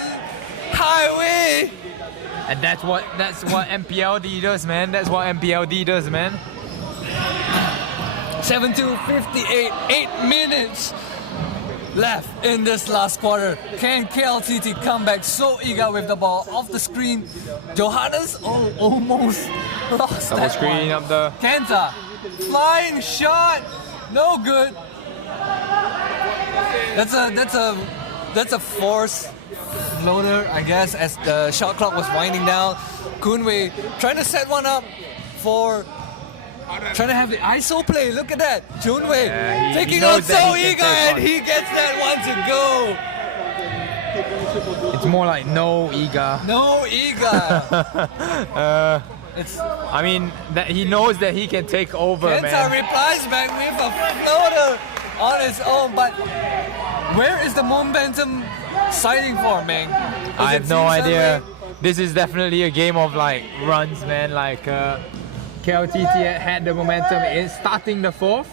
highway. And that's what MPLD does, man. That's what MPLD does, man. 7-2-58, 8 minutes left in this last quarter. Can KLTT come back? So eager with the ball off the screen. Johannes almost lost Double that screen one. up the... Kenta, flying shot, no good. That's a force floater, I guess, as the shot clock was winding down. Kunwei trying to set one up for... Trying to have the ISO play. Look at that. Junwei taking on So Eager, and he gets that one to go. It's more like no Eager. No Eager. I mean, that he knows that he can take over, Kenta man. replies back with a floater on his own, but where is the momentum siding for, man? I have no idea. This is definitely a game of like runs, man. Like KLTT had the momentum in starting the 4th,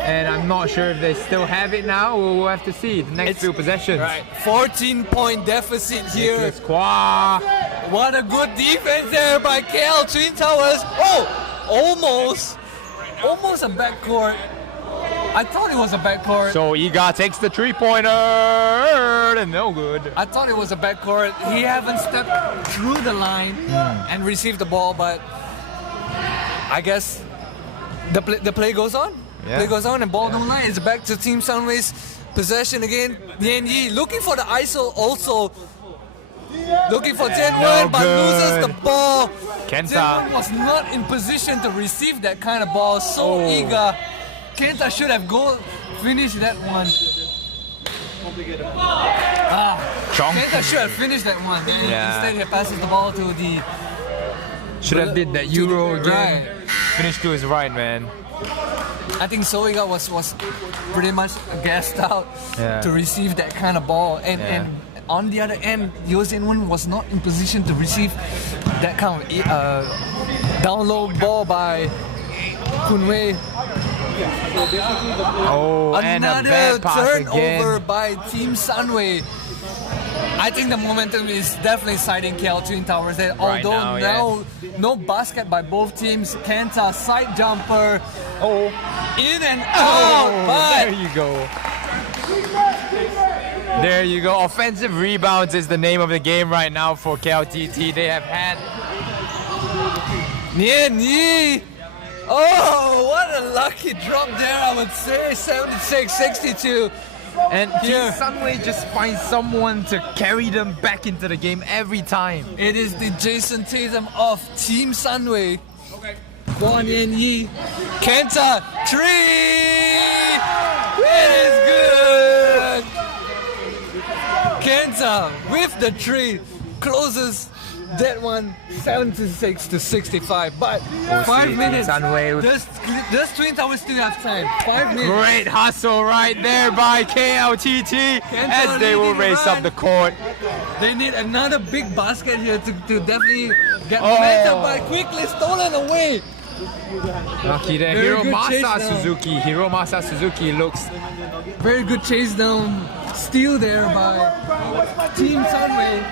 and I'm not sure if they still have it now. We'll have to see the next few possessions. Right, 14-point deficit here. What a good defense there by KL Twin Towers. Oh, almost a backcourt. I thought it was a backcourt. So Iga takes the 3-pointer, and no good. I thought it was a backcourt. He haven't stepped through the line and received the ball, but I guess the play goes on. Yeah. Play goes on, and ball don't lie. It's back to Team Sunway's possession again. Yan Yi looking for the ISO also. Looking for Jian-Wen, but loses the ball. Kenta Jian-Wen was not in position to receive that kind of ball. So eager. Kenta should have finished that one. Kenta should have finished that one, man. Instead he passes the ball to the... Should have did that Euro again. Finished to his right, man. I think Soiga was pretty much gassed out to receive that kind of ball. And on the other end, Yeo Jian-Wen was not in position to receive that kind of down low ball by Kunwei. Oh, and a another bad pass turnover again by Team Sunway. I think the momentum is definitely siding KL Twin Towers there. Right Although now, no basket by both teams. Kenta side jumper. Oh, In and out. But there you go. There you go. Offensive rebounds is the name of the game right now for KLTT. They have had. Nian Yi. Oh, what a lucky drop there, I would say. 76-62. And Here. Team Sunway just finds someone to carry them back into the game every time. It is the Jason Tatum of Team Sunway. Guan Yan Yi. Kenta. 3. It is good. Kenta with the 3 closes that one 76-65. But 5 minutes. Sunway. Does Twin Towers still have time? 5 minutes. Great hustle right there by KLTT as they will race up the court. They need another big basket here to definitely get momentum, but quickly stolen away. Lucky there. Very good chase down. Hiromasa Suzuki looks. Very good chase down. Steal there by Team Sunway.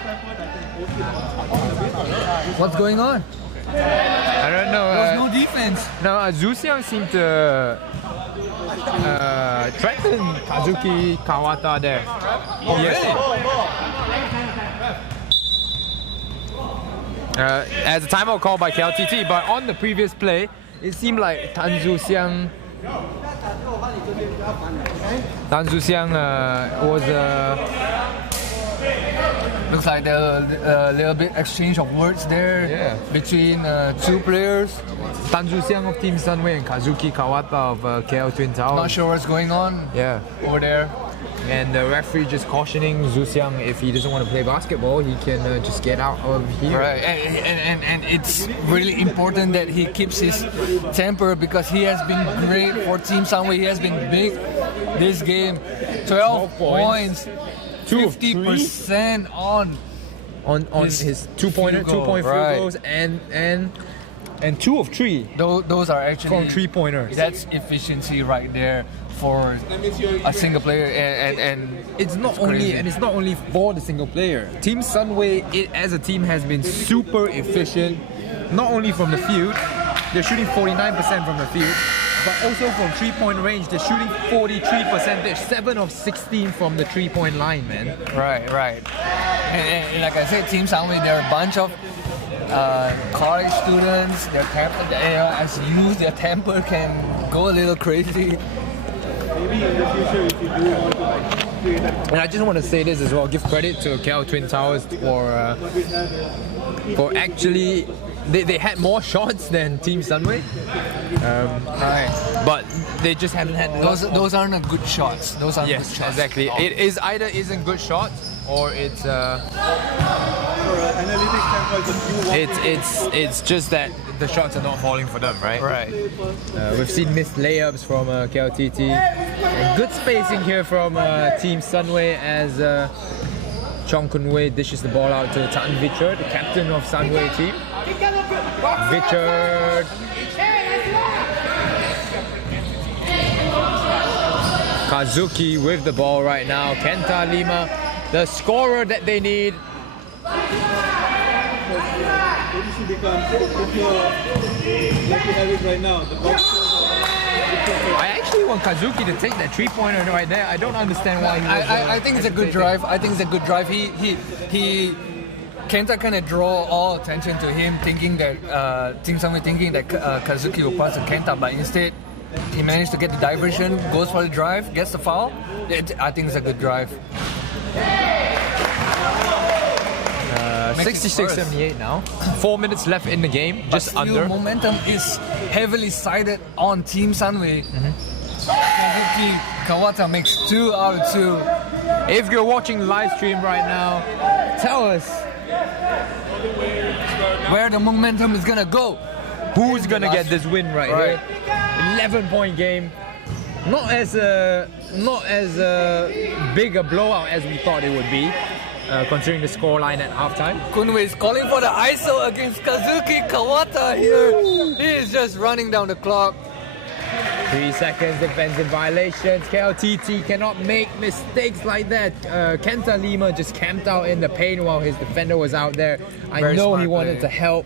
What's going on? I don't know. There's no defense. No, Zuxiang seemed to threaten Kazuki Kawata there. Yes. As a timeout call by KLTT, but on the previous play, it seemed like Tan Zuxiang was Looks like a little bit exchange of words there between two players. Tan Zuxiang of Team Sunway and Kazuki Kawata of KL Twin Towers. Not sure what's going on over there. And the referee just cautioning Zuxiang if he doesn't want to play basketball, he can just get out of here. Right, and it's really important that he keeps his temper because he has been great for Team Sunway. He has been big this game. 12 points. 50% on his two-point free throws and 2 of 3. Those are actually from 3-pointers. That's efficiency right there for a single player, and it's not only for the single player. Team Sunway, as a team, has been super efficient, not only from the field. They're shooting 49% from the field, but also from 3-point range. They're shooting 43%. They're 7 of 16 from the 3-point line, man. Right. And like I said, Team Sunway, they're a bunch of college students. Their temper, as youth, their temper can go a little crazy. And I just want to say this as well. Give credit to KL Twin Towers for actually. They had more shots than Team Sunway, but they just haven't had those aren't good shots. Those aren't good shots. Exactly. It is either isn't good shots or it's just that the shots are not falling for them, right? Right. We've seen missed layups from KLTT. And good spacing here from Team Sunway as Chong Kun-wei dishes the ball out to Tan Vichard, the captain of Sunway team. Vichard. Kazuki with the ball right now. Kenta Lima, the scorer that they need. I actually want Kazuki to take that 3-pointer right there. I don't understand why. I think it's a good drive. Kenta kind of draw all attention to him, thinking that Team Sunway thinking that Kazuki will pass to Kenta, but instead he managed to get the diversion, goes for the drive, gets the foul. I think it's a good drive. 66-78 now. 4 minutes left in the game, just under. Momentum is heavily sided on Team Sunway. Kazuki Kawata makes 2 out of 2. If you're watching live stream right now, tell us where the momentum is gonna go. Who's gonna get this win right here? 11-point game. Not as big a blowout as we thought it would be, considering the scoreline at halftime. Kunwei is calling for the ISO against Kazuki Kawata here. He is just running down the clock. 3 seconds defensive violations. KLTT cannot make mistakes like that. Kenta Lima just camped out in the paint while his defender was out there. I Very know smart he wanted play. to help.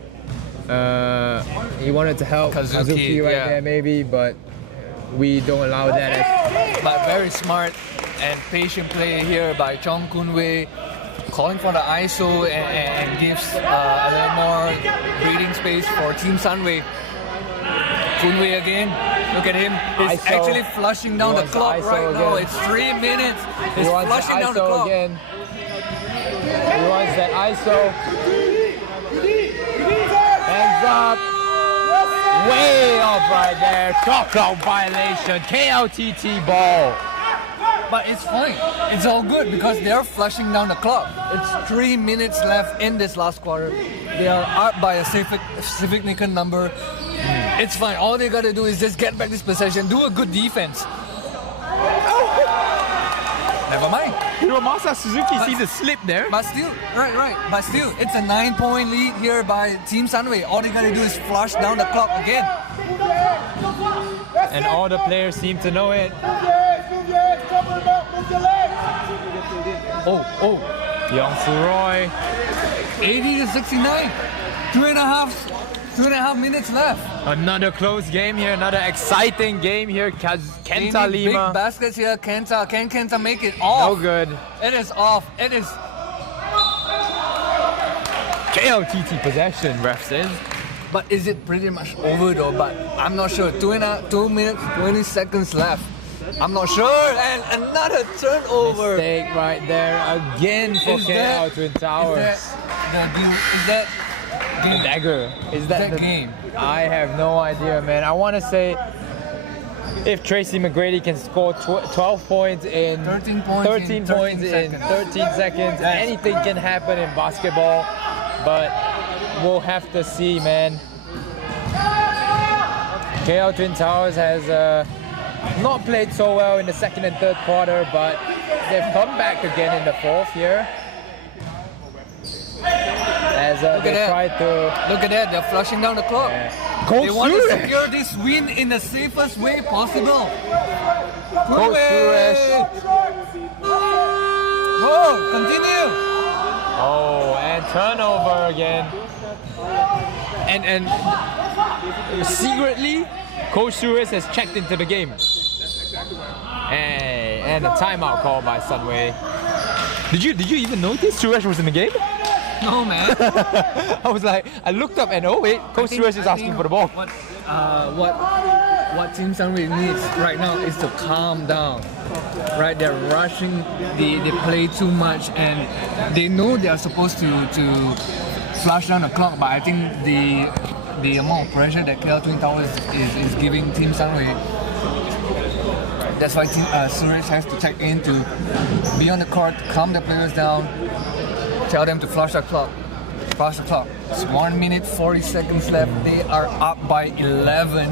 He wanted to help Kazuki right there maybe, but we don't allow that. But very smart and patient play here by Chong Kunwei, calling for the ISO and gives a little more breathing space for Team Sunway. Kunwei again, look at him. He's ISO. actually flushing down the wants clock ISO right now. again. It's 3 minutes. He's He wants the flushing down the ISO clock. again. He wants that ISO. Hands up. Way off right there. Shot clock violation. KLTT ball. But it's fine. It's all good because they're flushing down the clock. It's 3 minutes left in this last quarter. They are up by a significant number. It's fine. All they gotta do is just get back this possession, do a good defense. Never mind. Hiromasa Suzuki sees a slip there. But still, right. But still, it's a 9-point lead here by Team Sunway. All they gotta do is flush down the clock again. And all the players seem to know it. Oh, Young Furoy. 80-69. Two and a half minutes left. Another close game here, another exciting game here. Kenta Big Lima. baskets here. Kenta. Can Kenta make it No off? good. It is off. It is. KLTT possession, ref says. But is it pretty much over though? But I'm not sure. 2 minutes, 20 seconds left. I'm not sure. And another turnover. Mistake right there again for Is KL that- Twin Towers. Is that The game? dagger. Is that that the game? I have no idea, man. I want to say if Tracy McGrady can score 12 points in 13 points in 13 13 seconds, anything can happen in basketball. But we'll have to see, man. KL Twin Towers has not played so well in the second and third quarter, but they've come back again in the fourth here. As they that. try to. Look at that. They're flushing down the clock. Coach They want to Suresh. secure this win in the safest way possible. Coach Suresh. Oh, continue. Oh, and turnover again. And secretly, Coach Suresh has checked into the game. And a timeout call by Sunway. Did you even notice Suresh was in the game? No, man. I was like, I looked up and oh wait, Coach Suresh is asking for the ball. What Team Sunway needs right now is to calm down. Right, they're rushing. They play too much, and they know they are supposed to flush down the clock. But I think the amount of pressure that KL Twin Towers is giving Team Sunway. That's why Suresh has to check in to be on the court, calm the players down, tell them to flush the clock. Flush the clock. It's 1 minute 40 seconds left. They are up by 11.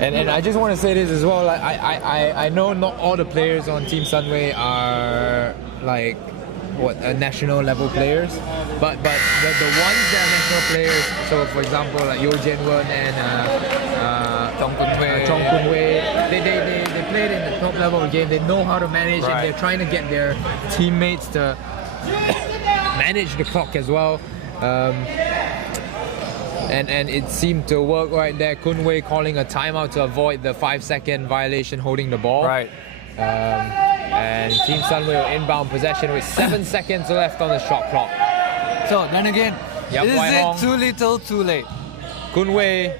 And I just want to say this as well. Like I know not all the players on Team Sunway are like national level players, but the ones that are national players. So for example, like Yo Jian-won and Chong Kun-wei. Chong Kun-wei, they played in the top level of the game. They know how to manage, Right. and they're trying to get their teammates to manage the clock as well. And it seemed to work right there. Kun-wei calling a timeout to avoid the 5-second violation holding the ball. Right. And Team Sunway will inbound possession with 7 seconds left on the shot clock. So then again, Yap is Wai it Hong. too little, too late? Kun-wei.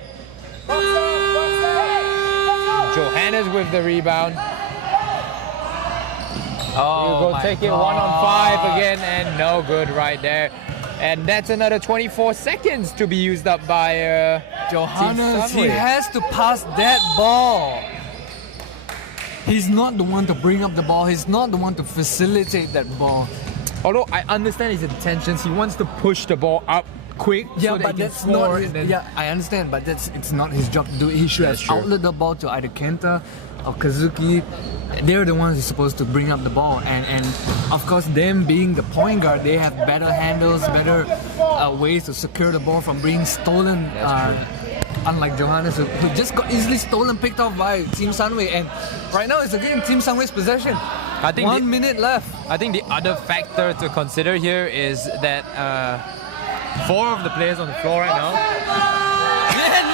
Johannes with the rebound. Oh, You go my take it God. 1-on-5 again, and no good right there. And that's another 24 seconds to be used up by Johannes, Team he Sunway. has to pass that ball. He's not the one to bring up the ball. He's not the one to facilitate that ball. Although I understand his intentions, he wants to push the ball up quick. Yeah, so that but he can that's score, not his, and then- yeah, I understand, but it's not his job to do it. He should have That's true. outlet the ball to either Kenta or Kazuki. They're the ones who's supposed to bring up the ball, and of course, them being the point guard, they have better handles, better ways to secure the ball from being stolen unlike Johannes, who just got easily stolen, picked off by Team Sunway. And right now, it's again Team Sunway's possession. I think 1 minute left. I think the other factor to consider here is that 4 of the players on the floor right now. And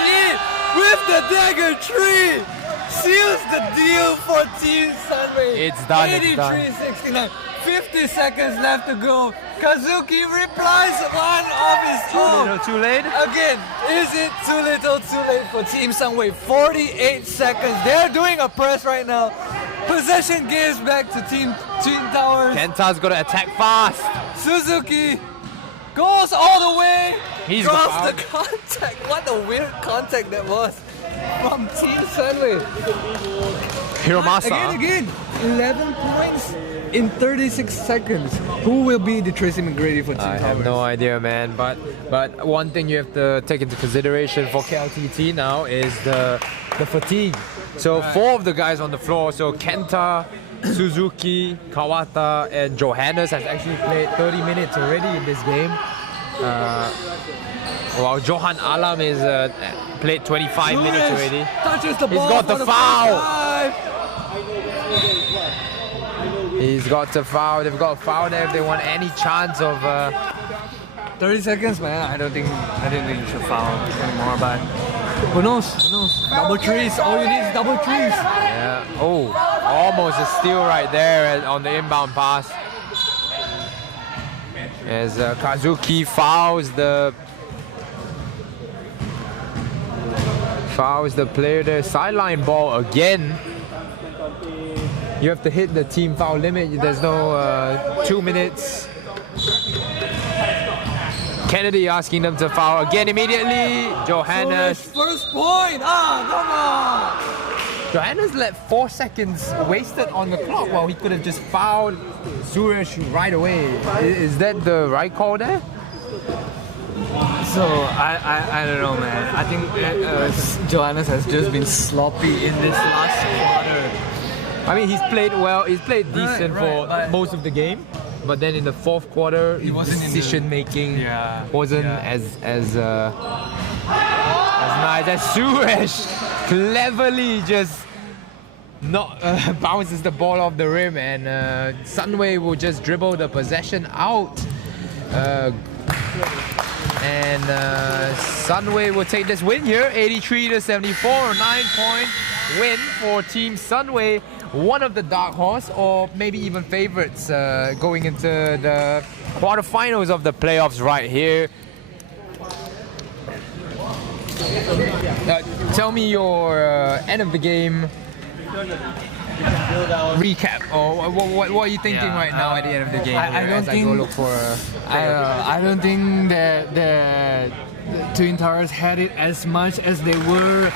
with the dagger 3 seals the deal for Team Sunway. It's done. 83-69. 50 seconds left to go. Kazuki replies one of his own. Too late? Again, is it too little, too late for Team Sunway? 48 seconds. They're doing a press right now. Possession gives back to Team Twin Towers. Kenta's got to attack fast. Suzuki goes all the way. He's draws got the contact. What a weird contact that was from Team Sunway. Hiromasa. Again, 11 points in 36 seconds. Who will be the Tracy McGrady for Team I Towers? have no idea, man. But one thing you have to take into consideration for KLTT now is the fatigue. So 4 of the guys on the floor. So Kenta, Suzuki, Kawata, and Johannes has actually played 30 minutes already in this game. While Johan Alam is played 25 minutes already. Touches the ball. He's got for the the foul. first time. He's got to foul. They've got to foul there if they want any chance of. 30 seconds, man. I don't think you should foul anymore. But who knows? Who knows? Double trees. All you need is double trees. Yeah. Oh, almost a steal right there on the inbound pass. As Kazuki fouls the player there. Sideline ball again. You have to hit the team foul limit. There's no 2 minutes. Kennedy asking them to foul again immediately. Johannes. First point. Come on. Johannes let 4 seconds wasted on the clock while he could have just fouled Suresh right away. Is that the right call there? So I don't know, man. I think Johannes has just been sloppy in this last quarter. I mean, he's played well. He's played decent for most of the game, but then in the 4th quarter, his decision making wasn't as nice as Suresh cleverly just not bounces the ball off the rim, and Sunway will just dribble the possession out. And Sunway will take this win here, 83-74, 9-point win for Team Sunway. One of the dark horse, or maybe even favorites, going into the quarterfinals of the playoffs right here. Tell me your end of the game recap, or what are you thinking right now at the end of the game? I don't think that the Twin Towers had it as much as they were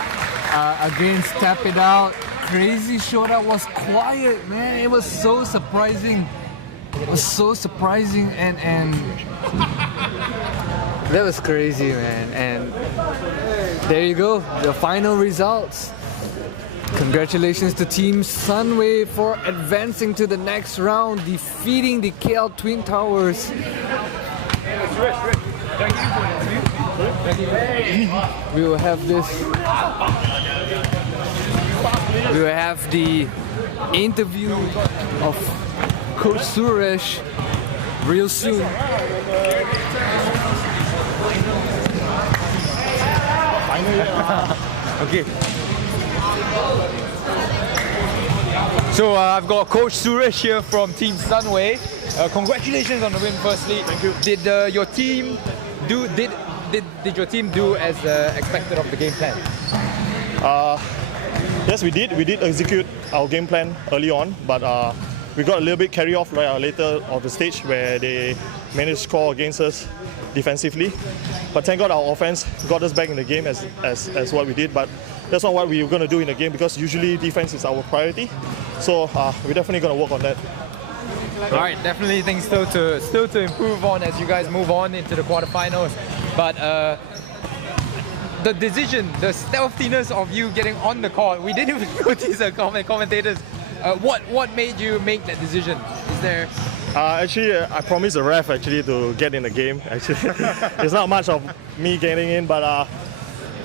against Tap It Out. Crazy shootout was quiet, man. It was so surprising. It was so surprising, and that was crazy, man. And there you go, the final results. Congratulations to Team Sunway for advancing to the next round, defeating the KL Twin Towers. We will have this. We will have the interview of Coach Suresh real soon. Okay. So I've got Coach Suresh here from Team Sunway. Congratulations on the win, firstly. Thank you. Did your team do as expected of the game plan? Yes, we did. We did execute our game plan early on, but we got a little bit carry off later of the stage where they managed to score against us defensively. But thank God our offense got us back in the game as what we did. But that's not what we were going to do in the game, because usually defense is our priority. So we're definitely going to work on that. All right, definitely things still to improve on as you guys move on into the quarterfinals. But the decision, the stealthiness of you getting on the court, we didn't even notice the commentators. What made you make that decision? Is there? Actually, I promised the ref to get in the game. Actually, it's not much of me getting in, but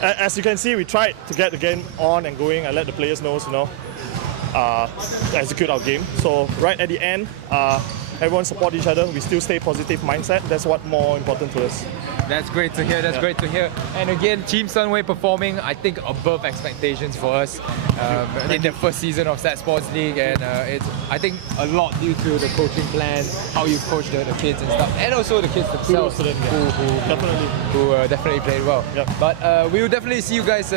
as you can see, we tried to get the game on and going and let the players know, to execute our game. So right at the end, everyone support each other. We still stay positive mindset. That's what more important to us. That's great to hear. That's great to hear. And again, Team Sunway performing, I think, above expectations for us in the first season of StatSports League, and it's, I think, a lot due to the coaching plan, how you coach the kids and stuff, and also the kids themselves who definitely played well. Yep. But we will definitely see you guys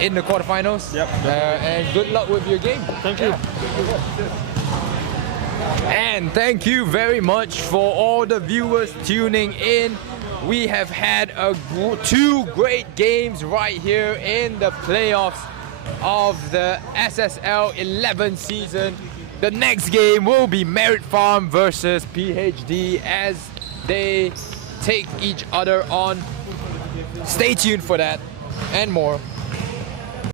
in the quarterfinals. Yep. And good luck with your game. Thank you. And thank you very much for all the viewers tuning in. We have had two great games right here in the playoffs of the SSL 11 season. The next game will be Merit Farm versus PhD as they take each other on. Stay tuned for that and more.